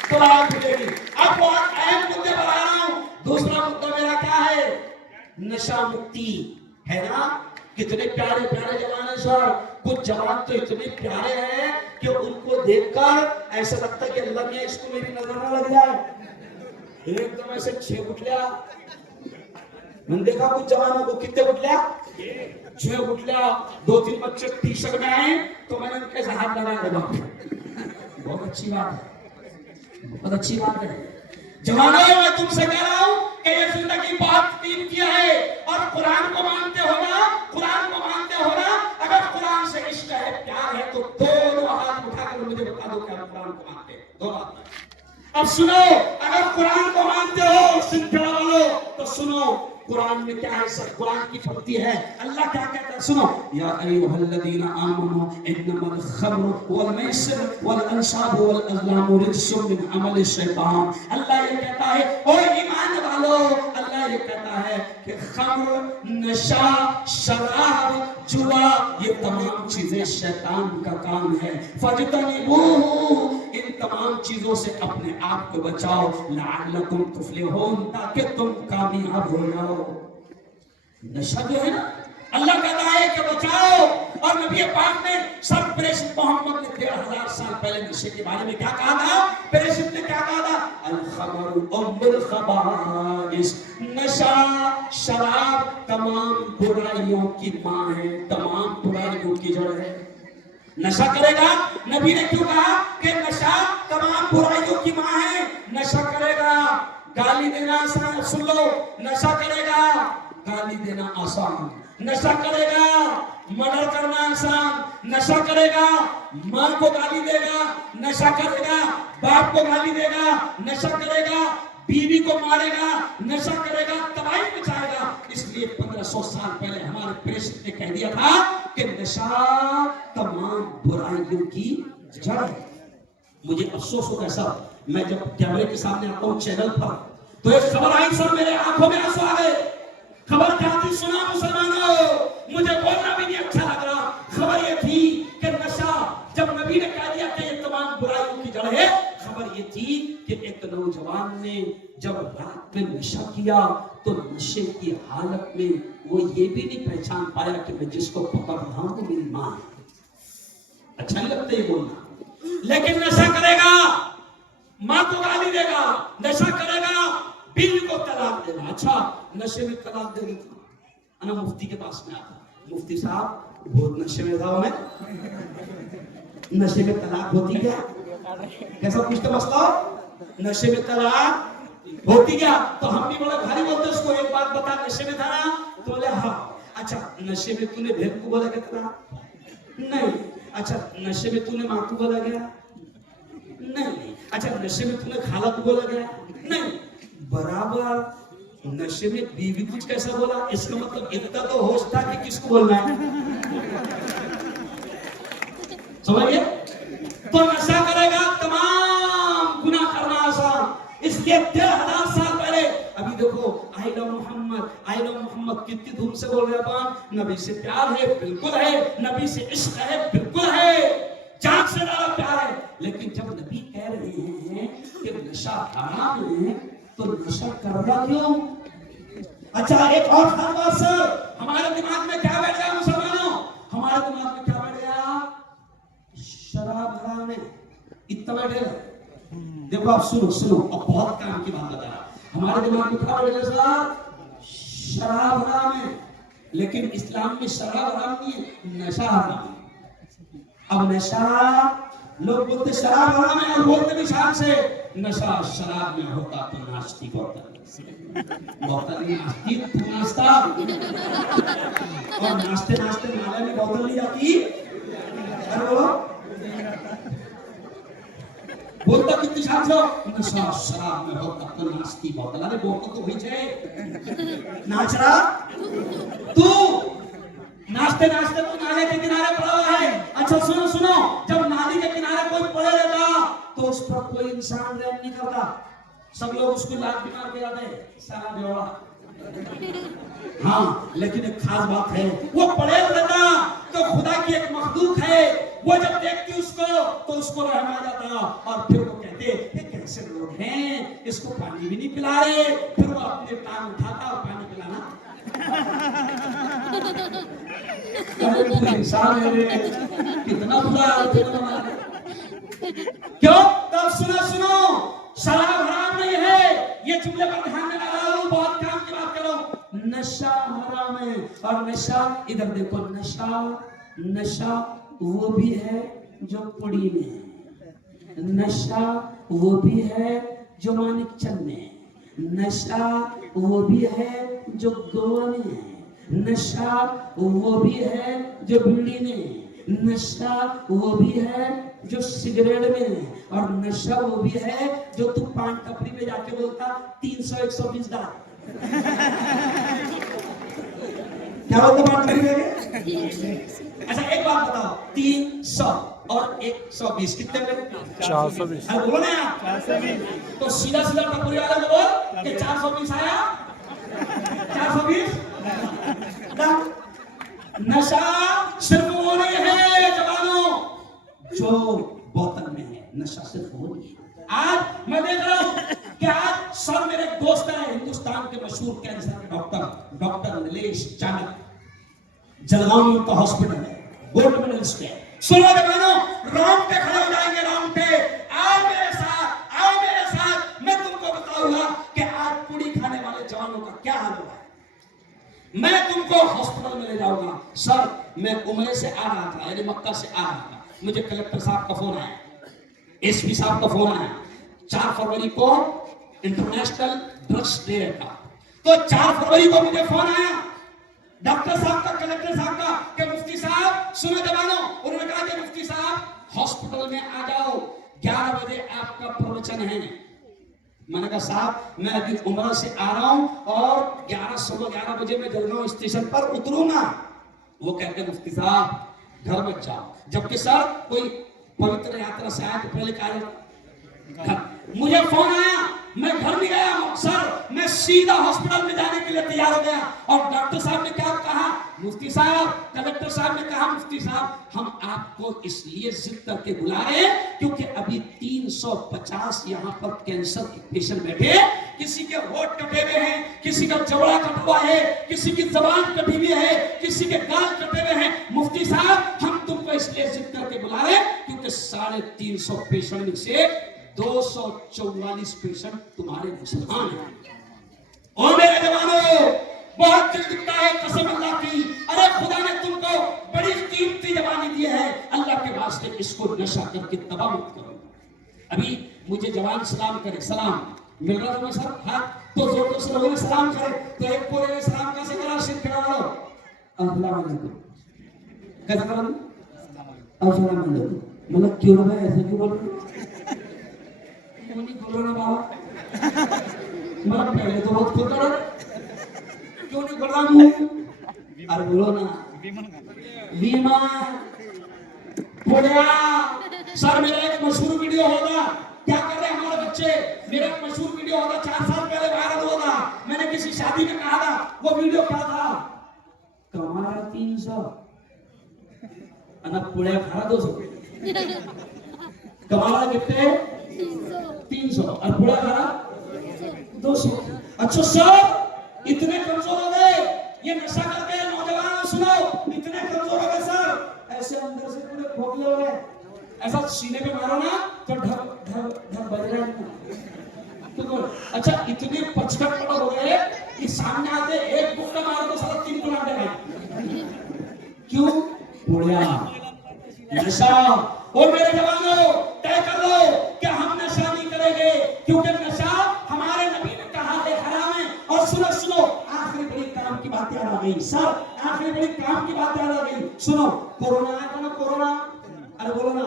तो आग बुझेगी। अब बहुत अहम मुद्दे पर आ रहा हूं। दूसरा मुद्दा मेरा क्या है, नशा मुक्ति है ना। कितने प्यारे प्यारे जवान हैं सर, कुछ जवान तो इतने प्यारे हैं कि उनको देखकर ऐसा लगता है कि अल्लाह ने इसको मेरी नजर ना लग जाए। एकदम ऐसे 6 गुटलिया मैंने देखा कुछ जवानों को, कितने गुटलिया, 6 गुटलिया। 2-3 बच्चे टी शर्ट में आए तो मैंने उनके हाथ लगा, बहुत अच्छी बात है, बहुत अच्छी बात है। जवानों मैं तुमसे कह रहा हूं कि ये जिंदगी बहुत कीमती है और कुरान को मानते हो ना, कुरान को मानते हो ना। अगर कुरान से इश्क है, प्यार है, तो दोनों हाथ उठाकर मुझे बता दो क्या कुरान को मानते हैं, दो हाथ। अब सुनो, अगर कुरान को मानते हो सिंधड़ा वालों तो सुनो कुरान में क्या है। सर कुरान की पत्ती है, अल्लाह क्या कहता है सुनो, या अय्युहल्लज़ीना आमनू इन्नमल खम्रु वल मैसिर वल अंसाबु वल अज़लामु रिज्सुम मिन अमल शैतान। अल्लाह ये कहता है, ओ ईमान वालों, अल्लाह ये कहता है कि खम्र, नशा, शराब, जुआ, ये तमाम चीजें शैतान का काम है। फजतनिबूहु, इन तमाम चीजों से अपने आप को बचाओ, लअल्लकुम तुफ्लिहून, ताकि तुम कामयाब हो जाओ। नशा जो है ना, अल्लाह कहता है कि बचाओ। और नबी पाक ने सब प्रेषित मोहम्मद ने 1500 साल पहले नशे के बारे में क्या कहा था, प्रेषित ने क्या कहा था, अल खमरु उम्मुल खबाइस, नशा शराब तमाम बुराइयों की मां है, तमाम बुराइयों की जड़ है। नशा करेगा, नबी ने क्यों कहा कि नशा तमाम बुराइयों की मां है। नशा करेगा, गाली देना आसान, सुन लो, नशा करेगा, गाली देना आसान, नशा करेगा, मर्डर करना आसान, नशा करेगा, मां को गाली देगा, नशा करेगा, बाप को गाली देगा, नशा करेगा, बीवी को मारेगा, नशा करेगा, तबाही मचाएगा। इसलिए 1500 साल पहले हमारे प्रेषित ने कह दिया था कि नशा तमाम बुराइयों की जड़ है। मुझे अफसोस होता है सर, मैं जब कैमरे के सामने आता हूँ चैनल पर, तो एक खबर आई सर, मेरे आंखों में आंसू आ गए। खबर क्या थी सुना मुसलमानों, मुझे बोलना भी नहीं अच्छा लग रहा। खबर ये थी कि नशा, जब नबी ने कह दिया कि ये तमाम बुराइयों की जड़ है, खबर ये थी कि एक नौजवान ने जब रात में नशा किया तो नशे की हालत में वो ये भी नहीं पहचान पाया कि मैं जिसको पकड़ रहा हूं वो मेरी मां है। अच्छा नहीं लगता ये बोलना, लेकिन नशा करेगा, मां को गाली देगा, नशा करेगा, बीवी को तलाक देगा। अच्छा नशे में तलाक दे देता, अना मुफ्ती के पास में आता, मुफ्ती साहब बहुत नशे में था मैं, नशे में तलाक होती क्या, कैसा पूछते मसला, नशे में तलाक होती क्या। तो हम भी बड़ा भारी बोलते उसको, एक बात बता, नशे में था ना, तो बोले हाँ। अच्छा नशे में तूने बहन को बोला क्या, नहीं। अच्छा नशे में तूने माँ को बोला गया, नहीं। अच्छा नशे में तूने खाला को बोला गया, नहीं। बराबर नशे में बीवी कुछ कैसा बोला, इसका मतलब इतना तो होश था कि किसको बोलना है, समझिए। तो नशा करेगा, तमाम गुनाह करना आसान। इसलिए 1500 साल पहले, अभी देखो I love Mohammad, I love Mohammad कितनी धूम से बोल रहे हैं। नबी से प्यार है, बिल्कुल है, नबी से इश्क है, बिल्कुल है, जान से ज्यादा प्यार है। लेकिन जब नबी कह रहे हैं कि नशा हराम है, तो नशा करना क्यों। अच्छा एक और खास बात सर, हमारे दिमाग में क्या बैठ गया मुसलमानों, हमारे दिमाग में क्या बैठ गया, शराब हराम है, इतना बैठे देखो आप सुनो सुनो अब बहुत काम की बात बता रहा हमारे दिमाग में क्या बैठे साहब शराब हराम है लेकिन इस्लाम में शराब हराम नहीं है नशा हराम है। अब नशा लोग बोलते शराब हराम है और बोलते भी शान से नशा शराब में होता तो नास्तिक होता नास्तिक तू नाश्ता और नाश्ते नाश्ते नाले में बोतल नहीं जाती अरे बोलो बोलता कितनी शान से नशा शराब में होता तो नास्तिक होता अरे बोतल तो हुई छे नाच रहा तू नाश्ते नाश्ते तो नाले के किनारे पड़ा हुआ है। अच्छा सुनो सुनो जब नाली के किनारे कोई पड़े रहता तो उस पर कोई इंसान रहम नहीं करता सब लोग उसको लात भी मार के जाते सारा बेवड़ा हाँ लेकिन एक खास बात है वो पड़े रहता तो खुदा की एक मखलूक है वो जब देखती उसको तो उसको रहम आ जाता और फिर वो कहते ये कैसे लोग हैं इसको पानी भी नहीं पिला रहे फिर वो अपने टांग उठाता और पानी पिलाना इंसान है कितना बुरा क्यों तब सुनो सुनो शराब हराम नहीं है ये जुमले पर ध्यान देना रहा बहुत काम की बात करो नशा हराम है और नशा इधर देखो नशा नशा वो भी है जो पुड़ी में है नशा वो भी है जो मानिक चंद में है नशा वो भी है जो गोवा में है नशा वो भी है जो बीड़ी में नशा वो भी है जो सिगरेट में है और नशा वो भी है जो तू पान टपरी में जाके बोलता 300 120 दाल क्या बोलता पान टपरी में अच्छा एक बात बताओ 300 और 120 कितने में 420 अरे बोलो ना यार 420 तो सीधा सीधा टपरी वाला को बोल कि 420 आया 420 नशा सिर्फ वो नहीं है जवानों जो बोतल में है नशा सिर्फ वो नहीं है। आज मैं देख रहा हूं कि आज सर मेरे दोस्त है हिंदुस्तान के मशहूर कैंसर के डॉक्टर नीलेश चाणक जलगांव में उनका हॉस्पिटल है गोल्ड मेडलिस्ट है सुनो जवानों राउंड पे खड़े हो जाएंगे राउंड पे आओ मेरे साथ मैं तुमको बताऊंगा कि आज पूरी खाने वाले जवानों का क्या हाल हुआ है मैं तुमको हॉस्पिटल में ले जाऊंगा सर मैं उमरे से आ रहा था यानी मक्का से आ रहा था मुझे कलेक्टर साहब का फोन आया एसपी साहब का फोन आया 4 फरवरी को इंटरनेशनल ड्रग्स डे था तो 4 फरवरी को मुझे फोन आया डॉक्टर साहब का कलेक्टर साहब का कि मुफ्ती साहब सुनो जवानों उन्होंने कहा कि मुफ्ती साहब हॉस्पिटल में आ जाओ 11 बजे आपका प्रवचन है मैंने कहा साहब मैं अभी उमरा से आ रहा हूं और 11 बजे मैं जलगांव स्टेशन पर उतरूंगा वो कहते हैं मुफ्ती साहब घर मत जाओ जबकि सर कोई पवित्र यात्रा से आया तो पहले कहा मुझे फोन आया मैं घर नहीं गया सर मैं सीधा हॉस्पिटल में जाने के लिए तैयार हो गया और डॉक्टर साहब ने क्या कहा मुफ्ती साहब कलेक्टर साहब ने कहा मुफ्ती साहब हम आपको इसलिए जिद करके बुला रहे हैं क्योंकि अभी 350 यहाँ पर कैंसर के पेशेंट बैठे किसी के होठ कटे हुए हैं किसी का जबड़ा कटा हुआ है किसी की जबान कटी हुई है किसी के गाल कटे हुए हैं मुफ्ती साहब हम तुमको इसलिए जिद करके बुला रहे हैं क्योंकि 350 पेशेंट में से 244 पेशेंट तुम्हारे मुसलमान हैं और मेरे जवानों बहुत दिल दुखता है कसम अल्लाह की अरे खुदा ने तुमको बड़ी कीमती जवानी दी है अल्लाह के वास्ते इसको नशा करके तबाह मत करो अभी मुझे जवान सलाम करे सलाम मिल रहा था सर हाथ तो जोर से लोगों ने सलाम करे तो एक पूरे ने सलाम कैसे करा सिर खड़ा लो अस्सलाम वालेकुम कैसा करा अस्सलाम वालेकुम मतलब क्यों भाई ऐसे क्यों बोल रहे नहीं बोलो ना बाबा मतलब पहले तो बहुत खुद करो क्यों नहीं बोल रहा हूँ अरे बोलो ना बीमा बोलिया सर मेरा एक मशहूर वीडियो होगा क्या कर रहे हैं हमारे बच्चे मेरा एक मशहूर वीडियो होगा 4 साल पहले वायरल होगा मैंने किसी शादी में कहा था वो वीडियो क्या था कमारा 300 अना पुड़े खाना 200 कमारा कितने 300 और पुड़ा खाना 200 अच्छा सर इतने कमजोर हो गए ये नशा करके नौजवान सुनो इतने कमजोर हो गए सर ऐसे अंदर से पूरे खोखले हो गए ऐसा सीने पे मारो ना तो ढब ढब ढब बज रहा है। तो अच्छा इतने पचकट पड़ा हो गए कि सामने आते एक बुक्का मारो तो सारा 3 गुना देगा। क्यों? बुढ़िया नशा। और मेरे जवानों तय कर लो कि हम नशा नहीं करेंगे, क्योंकि नशा हमारे नबी ने कहा है हराम है। और सुनो सुनो, आखिरी बड़ी काम की बात याद आ गई सर, आखिरी बड़ी काम की बात याद आ गई। सुनो, कोरोना आया था ना, कोरोना, अरे बोलो ना,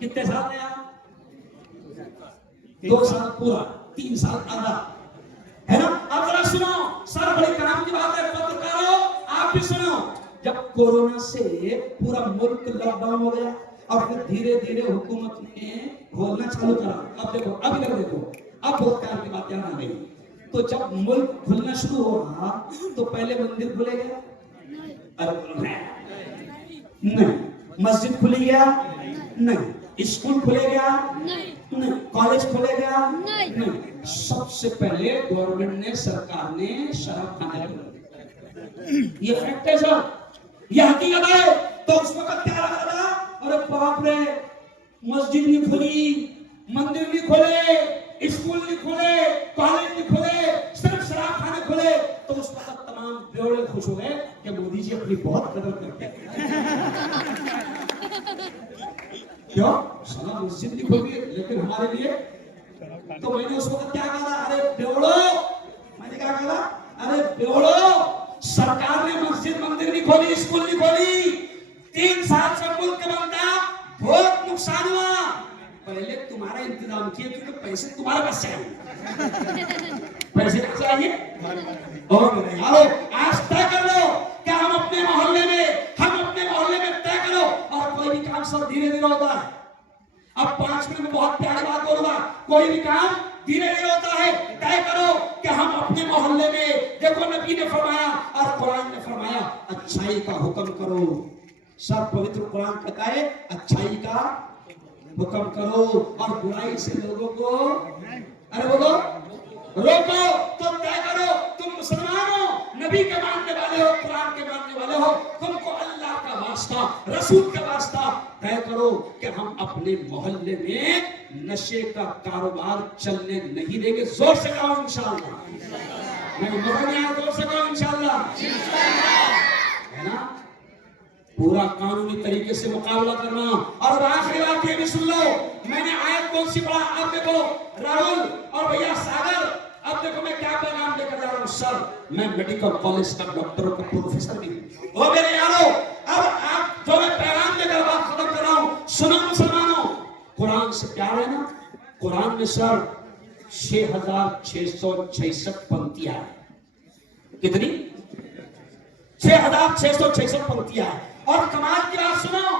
कितने साल में आया? 2 साल पूरा, 3 साल आधा, है ना? अब जरा सुनो, सर बड़ी काम की बात है, पत्रकारों आप भी सुनो। जब कोरोना से पूरा मुल्क लॉकडाउन हो गया और फिर धीरे धीरे हुकूमत ने खोलना चालू करा। अब देखो, अब इधर देखो, अब बहुत काम की बात याद आ गई। तो जब मुल्क खुलना शुरू हुआ तो पहले मंदिर खुले गया, अरे नहीं, मस्जिद खुली गया नहीं, स्कूल खुले गया नहीं, कॉलेज खुले गया नहीं। सबसे पहले गवर्नमेंट ने, सरकार ने शराब खाने खोले। ये फैक्ट है सर, ये हकीकत है। तो उस वक्त क्या लगा था? अरे बाप रे, मस्जिद नहीं खुली, मंदिर नहीं खुले, स्कूल नहीं खुले, कॉलेज नहीं खुले, सिर्फ शराब खाने खुले। तो उस वक्त तमाम बेवड़े खुश हो गए कि मोदी जी अपनी बहुत कदर करते हैं। क्यों? साला मस्जिद नहीं खुली लेकिन हमारे लिए। तो मैंने उस वक्त क्या कहा? अरे बेवड़ो, मैंने क्या कहा? अरे बेवड़ो, सरकार ने मस्जिद मंदिर नहीं खोली, स्कूल नहीं खोली, 3 साल से मुल्क बंद था, बहुत नुकसान हुआ। पहले तुम्हारा इंतजाम किए क्योंकि पैसे तुम्हारे पास चाहिए। पैसे चाहिए और यारो आज तय कर लो कि हम अपने मोहल्ले में तय करो। और कोई भी काम सब धीरे धीरे होता है। अब 5 मिनट में बहुत प्यारी बात बोलूंगा, कोई भी काम धीरे धीरे होता है। तय करो कि हम अपने मोहल्ले में, देखो नबी ने फरमाया और कुरान ने फरमाया, अच्छाई का हुक्म करो। सब पवित्र कुरान कहता है अच्छाई का हुक्म करो और बुराई से लोगों को, अरे बोलो, रोको। तो तय करो, तुम मुसलमान हो, नबी के मानने वाले हो, कुरान के मानने वाले हो, तुमको अल्लाह का वास्ता, रसूल का वास्ता तय करो कि हम अपने मोहल्ले में नशे का कारोबार चलने नहीं देंगे। जोर से कहो इंशाअल्लाह। मैं मगर नहीं आया, जोर से कहो इंशाअल्लाह, है ना? पूरा कानूनी तरीके से मुकाबला करना। और आखिरी बात ये भी सुन लो, मैंने आयत कौन सी पढ़ा? अब देखो राहुल और भैया सागर, अब देखो मैं क्या पैगाम लेकर जा रहा हूँ। सर मैं मेडिकल कॉलेज का डॉक्टर का प्रोफेसर भी हूँ। ओ मेरे यारो, अब आप जो मैं पैगाम लेकर बात खत्म कर रहा हूँ, सुनो मुसलमानों, कुरान से प्यार है ना? कुरान में सर 6666 पंक्तियां है। कितनी? 6666 पंक्तियां है। और कमाल की बात सुनो,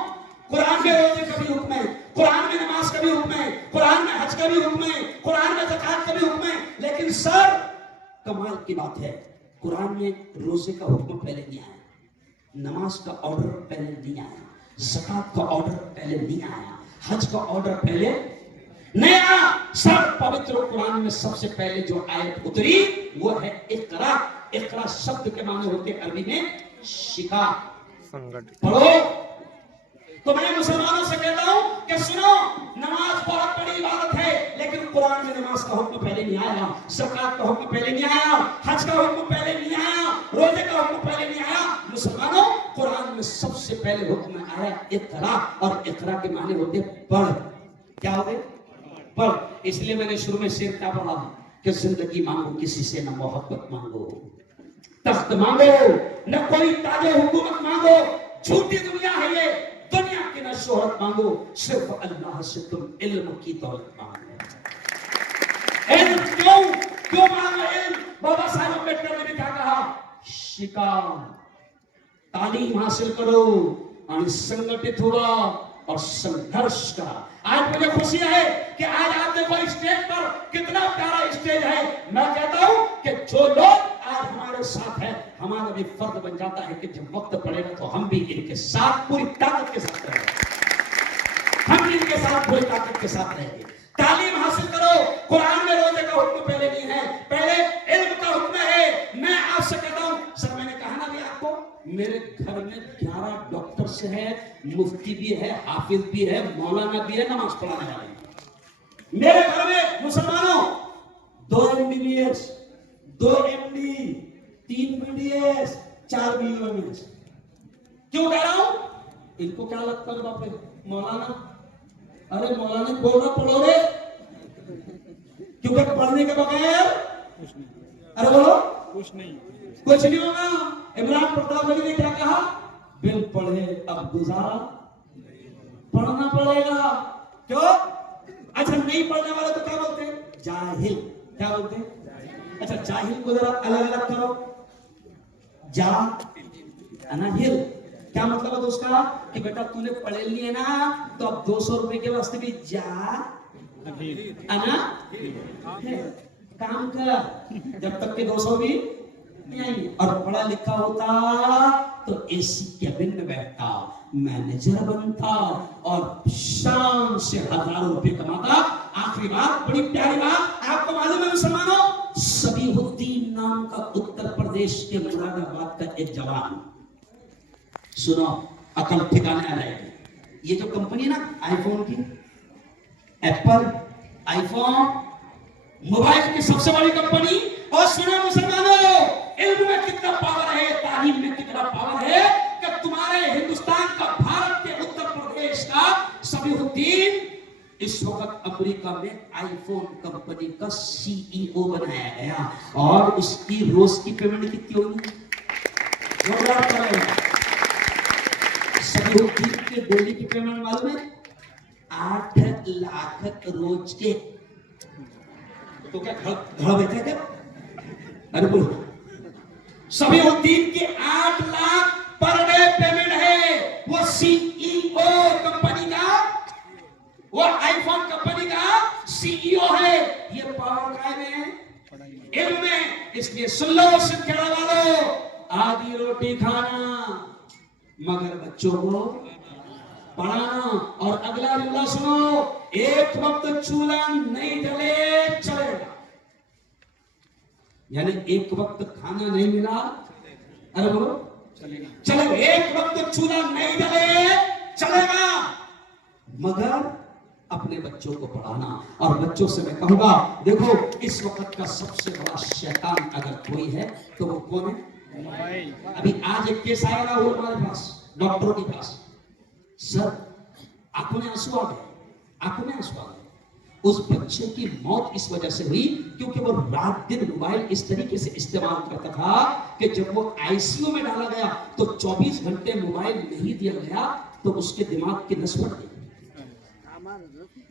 कुरान में रोजे का भी हुक्म है, कुरान में नमाज का भी हुक्म है, कुरान में हज का भी हुक्म है, कुरान में ज़कात का भी हुक्म है। लेकिन सर कमाल की बात है, कुरान में रोजे का हुक्म पहले नहीं आया, नमाज का ऑर्डर पहले नहीं आया, ज़कात का ऑर्डर पहले नहीं आया, हज का ऑर्डर पहले नहीं आया। सर पवित्र कुरान में सबसे पहले जो आयत उतरी वो है इक़रा। इक़रा शब्द के माने होते अरबी में शिका, पढ़ो। तो मैं मुसलमानों से कहता हूं कि सुनो, नमाज बहुत बड़ी इबादत है, लेकिन कुरान में नमाज का हुक्म पहले नहीं आया, ज़कात का हुक्म पहले नहीं आया, हज का हुक्म पहले नहीं आया, रोजे का हुक्म पहले नहीं आया। मुसलमानों, कुरान में सबसे पहले हुक्म आया इक़रा, और इक़रा के माने होते पढ़। क्या होते? पढ़। इसलिए मैंने शुरू में शेर क्या पढ़ा कि जिंदगी मांगो किसी से, न मोहब्बत मांगो, तख्त मांगो, न कोई ताजे हुकूमत मांगो, झूठी दुनिया है ये, दुनिया की न शोहरत मांगो, सिर्फ अल्लाह से तुम इल्म की दौलत मांगो। इल्म क्यों मांगो? इल्म बाबा साहब अम्बेडकर ने भी क्या कहा? शिका, तालीम हासिल करो और संगठित हुआ और संघर्ष करा। आज मुझे खुशी है कि आज आप देखो स्टेज पर कितना प्यारा स्टेज है। मैं कहता हूं कि जो लोग आज हमारे साथ है, हमारा भी फर्ज बन जाता है कि जब वक्त पड़ेगा तो हम भी इनके साथ पूरी ताकत के साथ रहेंगे, हम भी इनके साथ पूरी ताकत के साथ रहेंगे। तालीम हासिल करो। कुरान में रोजे का हुक्म पहले नहीं है, पहले इल्म का हुक्म है। मैं आपसे कहता हूं, सर मैंने कहा ना भी आपको, मेरे घर में 11 डॉक्टर्स हैं, मुफ्ती भी है, हाफिज भी है, मौलाना भी है, नमाज पढ़ाने वाले। मेरे घर में मुसलमानों 2 MBBS, 2 MD, 3 BDS, 4 BUMS। क्यों कह रहा हूं? इनको क्या लगता है बाप रे मौलाना? अरे मौलाना बोलना पढ़ो रे, क्योंकि पढ़ने के बगैर अरे बोलो कुछ नहीं होगा। इमरान प्रताप अली ने क्या कहा? बिन पढ़े अब गुजारा, पढ़ना पड़ेगा। क्यों? अच्छा नहीं पढ़ने वाले तो क्या बोलते हैं? जाहिल। क्या बोलते हैं? अच्छा जाहिल को जरा अलग अलग करो। जाहिल क्या मतलब है उसका? कि बेटा तूने पढ़े लिए ना, तो अब 200 रुपए के वास्ते भी आना काम कर, जब तक के 200 भी नहीं आएंगे। और पढ़ा लिखा होता तो एसी कैबिन में बैठता, मैनेजर बनता और शान से हजारों रुपए कमाता। आखिरी बात, बड़ी प्यारी बात, आपको मालूम है मुसलमानों, सबीहुद्दीन नाम का उत्तर प्रदेश के मुरादाबाद का एक जवान, सुनो अकल ठिकाने आ जाएगी। ये जो कंपनी है ना आईफोन की, एप्पल, आईफोन, मोबाइल की सबसे बड़ी कंपनी। और सुनो मुसलमानों, इल्म में कितना पावर है, तालीम में कितना पावर है कि तुम्हारे हिंदुस्तान का, भारत के उत्तर प्रदेश का सबीहुद्दीन इस वक्त अमेरिका में आईफोन कंपनी का CEO बनाया गया। और उसकी रोज की पेमेंट कितनी होगी? सबीहुद्दीन के डेली की पेमेंट मालूम है? 8 लाख रोज के। तो क्या घर बैठे क्या? अरे बोलो, सबीहुद्दीन के 8 लाख पर डे पेमेंट है। वो CEO कंपनी का, वो आईफोन कंपनी का CEO है। ये पावर काय में है? इल्म में। इसलिए सुन लो सिंखेड़ा वालों, आधी रोटी खाना मगर बच्चों को पढ़ाना। और अगला जुमला सुनो, एक वक्त चूल्हा नहीं जले चलेगा, यानी एक वक्त खाना नहीं मिला, अरे बोलो चलेगा। एक वक्त चूल्हा नहीं जले चलेगा, मगर अपने बच्चों को पढ़ाना। और बच्चों से मैं कहूंगा, देखो इस वक्त का सबसे बड़ा शैतान अगर कोई है तो वो कौन है? अभी आज एक केस आया ना वो हमारे पास, डॉक्टरों के पास, सर आंखों में आंसू आ गए, आंखों में आंसू आ गए। उस बच्चे की मौत इस वजह से हुई क्योंकि वो रात दिन मोबाइल इस तरीके से इस्तेमाल करता था कि जब वो आईसीयू में डाला गया तो 24 घंटे मोबाइल नहीं दिया गया तो उसके दिमाग की नस फट गई।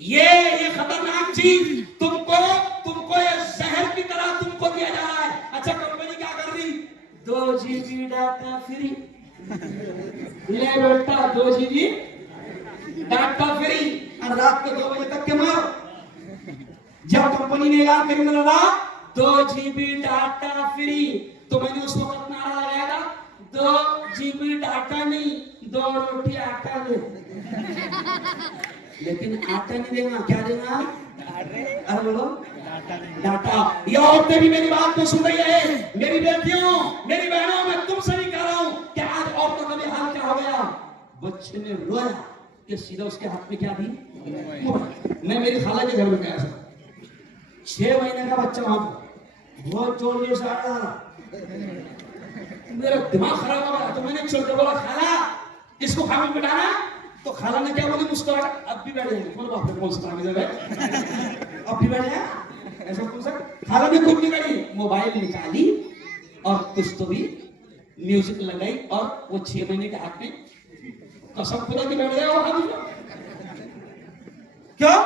ये खतरनाक चीज तुमको ये जहर की तरह तुमको दिया जा रहा है। अच्छा कंपनी क्या कर रही? 2 GB डाटा फ्री। ले बेटा 2 GB डाटा फ्री, और रात को 2 बजे तक के मारो। जब कंपनी ने ऐलान करी ना लगा 2 GB डाटा फ्री, तो मैंने उस वक्त नारा लगाया था, 2 GB डाटा नहीं, 2 रोटी आटा दे। लेकिन आटा नहीं देना, क्या देना? अरे बोलो डाटा। ये औरतें भी मेरी बात को सुन रही है, मेरी बेटियों, मेरी बहनों, मैं तुमसे भी कह रहा हूं कि आज औरतों का भी हाल क्या हो गया। बच्चे ने रोया कि सीधा उसके हाथ में क्या दी? मोबाइल। मैं मेरी खाला के घर में गया था, 6 महीने का बच्चा वहां पर बहुत जोर जोर से आ रहा था, मेरा दिमाग खराब हो गया। तो मैंने चल के बोला, खाला इसको खाने में डाला। तो खाला ने क्या बोली? मुस्कुरा, अब भी बैठ जाएंगे। बोलो बाप रे कौन सा काम है, अब भी बैठ जाए ऐसा कौन सा? खाला ने कुछ नहीं करी, मोबाइल निकाली और कुछ तो भी म्यूजिक लगाई और वो 6 महीने के हाथ में कसम खुदा की बैठ गया। वो क्यों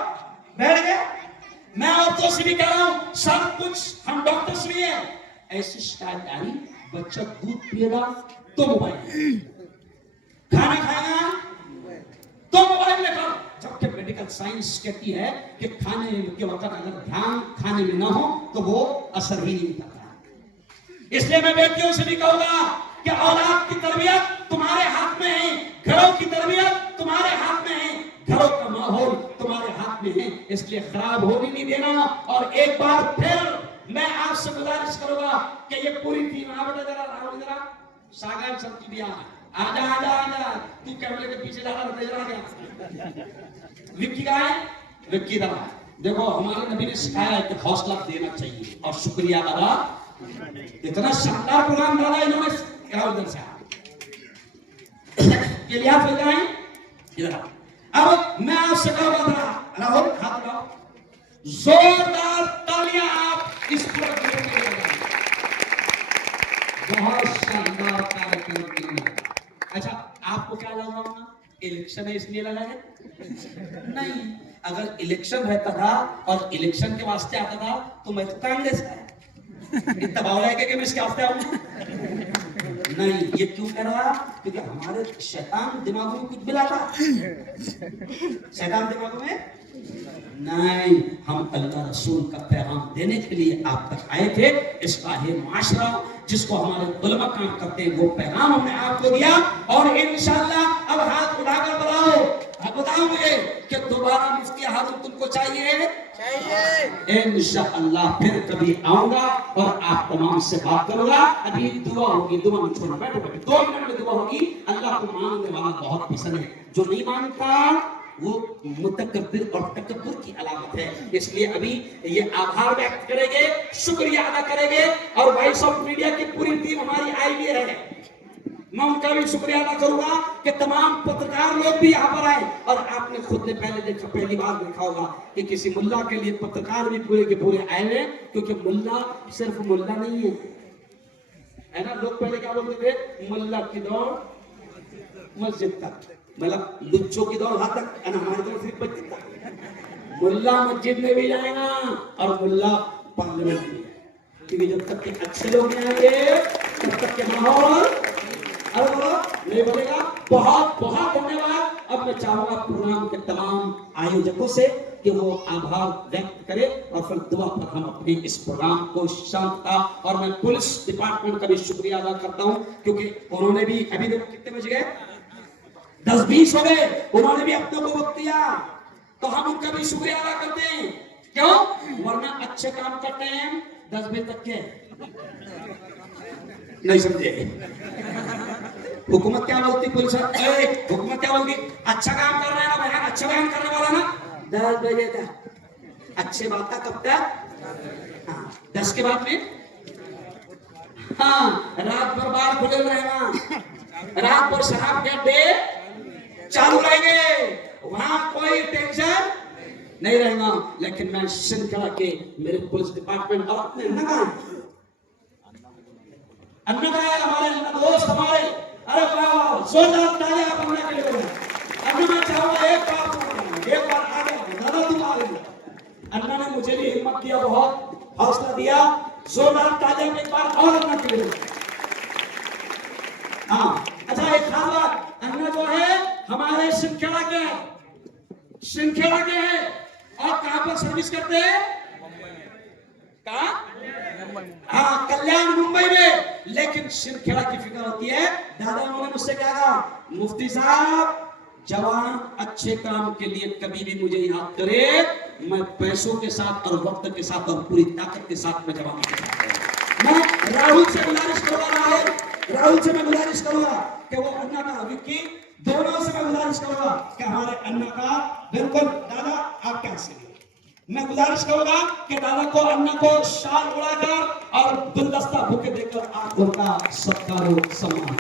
बैठ गया? मैं औरतों से भी कह रहा हूं, सब कुछ हम डॉक्टर्स भी हैं। ऐसी शिकायत आई, बच्चा दूध पिएगा तो मोबाइल, खाना खाएगा तो मोबाइल लेकर, जबकि मेडिकल साइंस कहती है कि खाने के वक्त अगर ध्यान खाने में ना हो तो वो असर ही नहीं करता। इसलिए मैं बेटियों से भी कहूंगा कि औलाद की तरबियत तुम्हारे हाथ में है, घरों की तरबियत तुम्हारे हाथ में है, घरों का माहौल तुम्हारे हाथ में है, इसलिए खराब होने नहीं देना। और एक बार फिर मैं आपसे गुजारिश करूंगा कि ये पूरी टीम, आ बेटा जरा राहुल, जरा सागर सर की भी आजा आजा आजा, तू कैमरे के पीछे जा रहा नजर आ गया। विक्की का है, विक्की का। देखो हमारे नबी ने सिखाया है कि हौसला देना चाहिए और शुक्रिया अदा। इतना शानदार प्रोग्राम डाला इन्होंने, क्या उधर से ये लिया फिर जाए इधर। अब मैं आपसे कहूंगा राहुल हाथ लगाओ, जोरदार तालियां आप इस प्रोग्राम के लिए। बहुत शानदार कार्यक्रम किया। अच्छा आपको क्या लगा होगा, इलेक्शन है इसलिए लगा है? नहीं, अगर इलेक्शन रहता था और इलेक्शन के वास्ते आता था तो मैं तो कांग्रेस का इतना बावला है कि मैं इसके वास्ते आऊंगा। नहीं, ये क्यों कर रहा? क्योंकि हमारे शैतान दिमागों में कुछ मिलाता। शैतान दिमागों में नहीं, हम अल्लाह रसूल का पैगाम देने के लिए आप तक आए थे। इस्लाह माशरा जिसको हमारे उलमा काम करते हैं वो पैगाम हमने आपको दिया। और इंशाअल्लाह अब हाथ उठाकर बताओ मुझे कि दोबारा मुफ्ती हारून तुमको चाहिए? चाहिए। इंशाअल्लाह फिर कभी आऊंगा और आप तमाम से बात करूंगा। अभी दुआ होगी, दुआ में छोड़ना, बैठो बैठो, 2 मिनट में दुआ होगी। अल्लाह को मानने वाला बहुत पसंद है, जो नहीं मानता वो मुतकब्बिर और तकब्बुर की अलामत है। इसलिए अभी ये आभार व्यक्त करेंगे, शुक्रिया अदा करेंगे। और वॉइस ऑफ मीडिया की पूरी टीम हमारी आई हुई है, मैं उनका भी शुक्रिया अदा करूंगा कि तमाम पत्रकार लोग भी यहाँ पर आए। और आपने खुद ने पहली बार देखा होगा कि किसी मुल्ला के लिए पत्रकार भी पूरे के पूरे आए हैं, क्योंकि मुल्ला सिर्फ मुल्ला नहीं है ना। लोग पहले क्या बोलते थे, मुल्ला की दौड़ मस्जिद तक, मतलब लुच्चों की दौड़ वहां तक, हमारे तो सिर्फ मस्जिद तक। मुल्ला मस्जिद में भी जाएगा और मुल्ला पार्लियामेंट में, क्योंकि जब तक के अच्छे लोग नहीं आएंगे तब तक के माहौल नहीं बनेगा। बहुत बहुत धन्यवाद। अब मैं चाहूंगा प्रोग्राम के तमाम आयोजकों से कि वो आभार व्यक्त करें और फिर दुआ पर हम अपने इस प्रोग्राम को शांतता। और मैं पुलिस डिपार्टमेंट का भी शुक्रिया अदा करता हूं, क्योंकि उन्होंने भी अभी देखो कितने बज गए, 10-20 हो गए, उन्होंने भी अपने को वक्त दिया, तो हम उनका भी शुक्रिया अदा करते हैं। क्यों? वरना अच्छे काम करते हैं 10 बजे तक के नहीं समझे। हुकूमत क्या बोलती, पुलिस हुकूमत क्या बोलती, अच्छा काम कर रहे हैं ना भाई, अच्छा काम करने वाला ना 10 बजे तक अच्छे बात का, कब तक? हाँ 10 के बाद में, हाँ रात भर बार खुले रहेगा, रात भर शराब के अड्डे चालू रहेंगे, वहां कोई टेंशन नहीं रहेगा। लेकिन मैं श्रृंखला के मेरे पुलिस डिपार्टमेंट और अपने अन्ना का हमारे दोस्त हमारे, अरे वाह जोरदार तालियां आप अन्ना के लिए बजाएं। अन्ना मैं चाहूंगा एक बार आगे ज्यादा तुम आ गए। अन्ना ने मुझे भी हिम्मत दिया, बहुत हौसला दिया, जोरदार तालियां एक बार और अन्ना के लिए। हाँ अच्छा एक खास बात, अन्ना जो है हमारे श्रृंखला के हैं और कहां पर सर्विस करते हैं? कहां? हाँ कल्याण मुंबई में। लेकिन श्रृंखला की फिक्र होती है। दादा उन्होंने मुझसे क्या कहा, मुफ्ती साहब जवान अच्छे काम के लिए कभी भी मुझे याद करे, मैं पैसों के साथ और वक्त के साथ और पूरी ताकत के साथ मैं जवान के साथ। मैं राहुल से गुजारिश करूंगा कि वो अन्ना का, विक्की दोनों से मैं गुजारिश करूंगा कि हमारे अन्ना का बिल्कुल दादा आप कैसे, मैं गुजारिश करूंगा कि दादा को अन्ना को शाल उड़ाकर और गुलदस्ता बुके देकर आप उनका सत्कार और सम्मान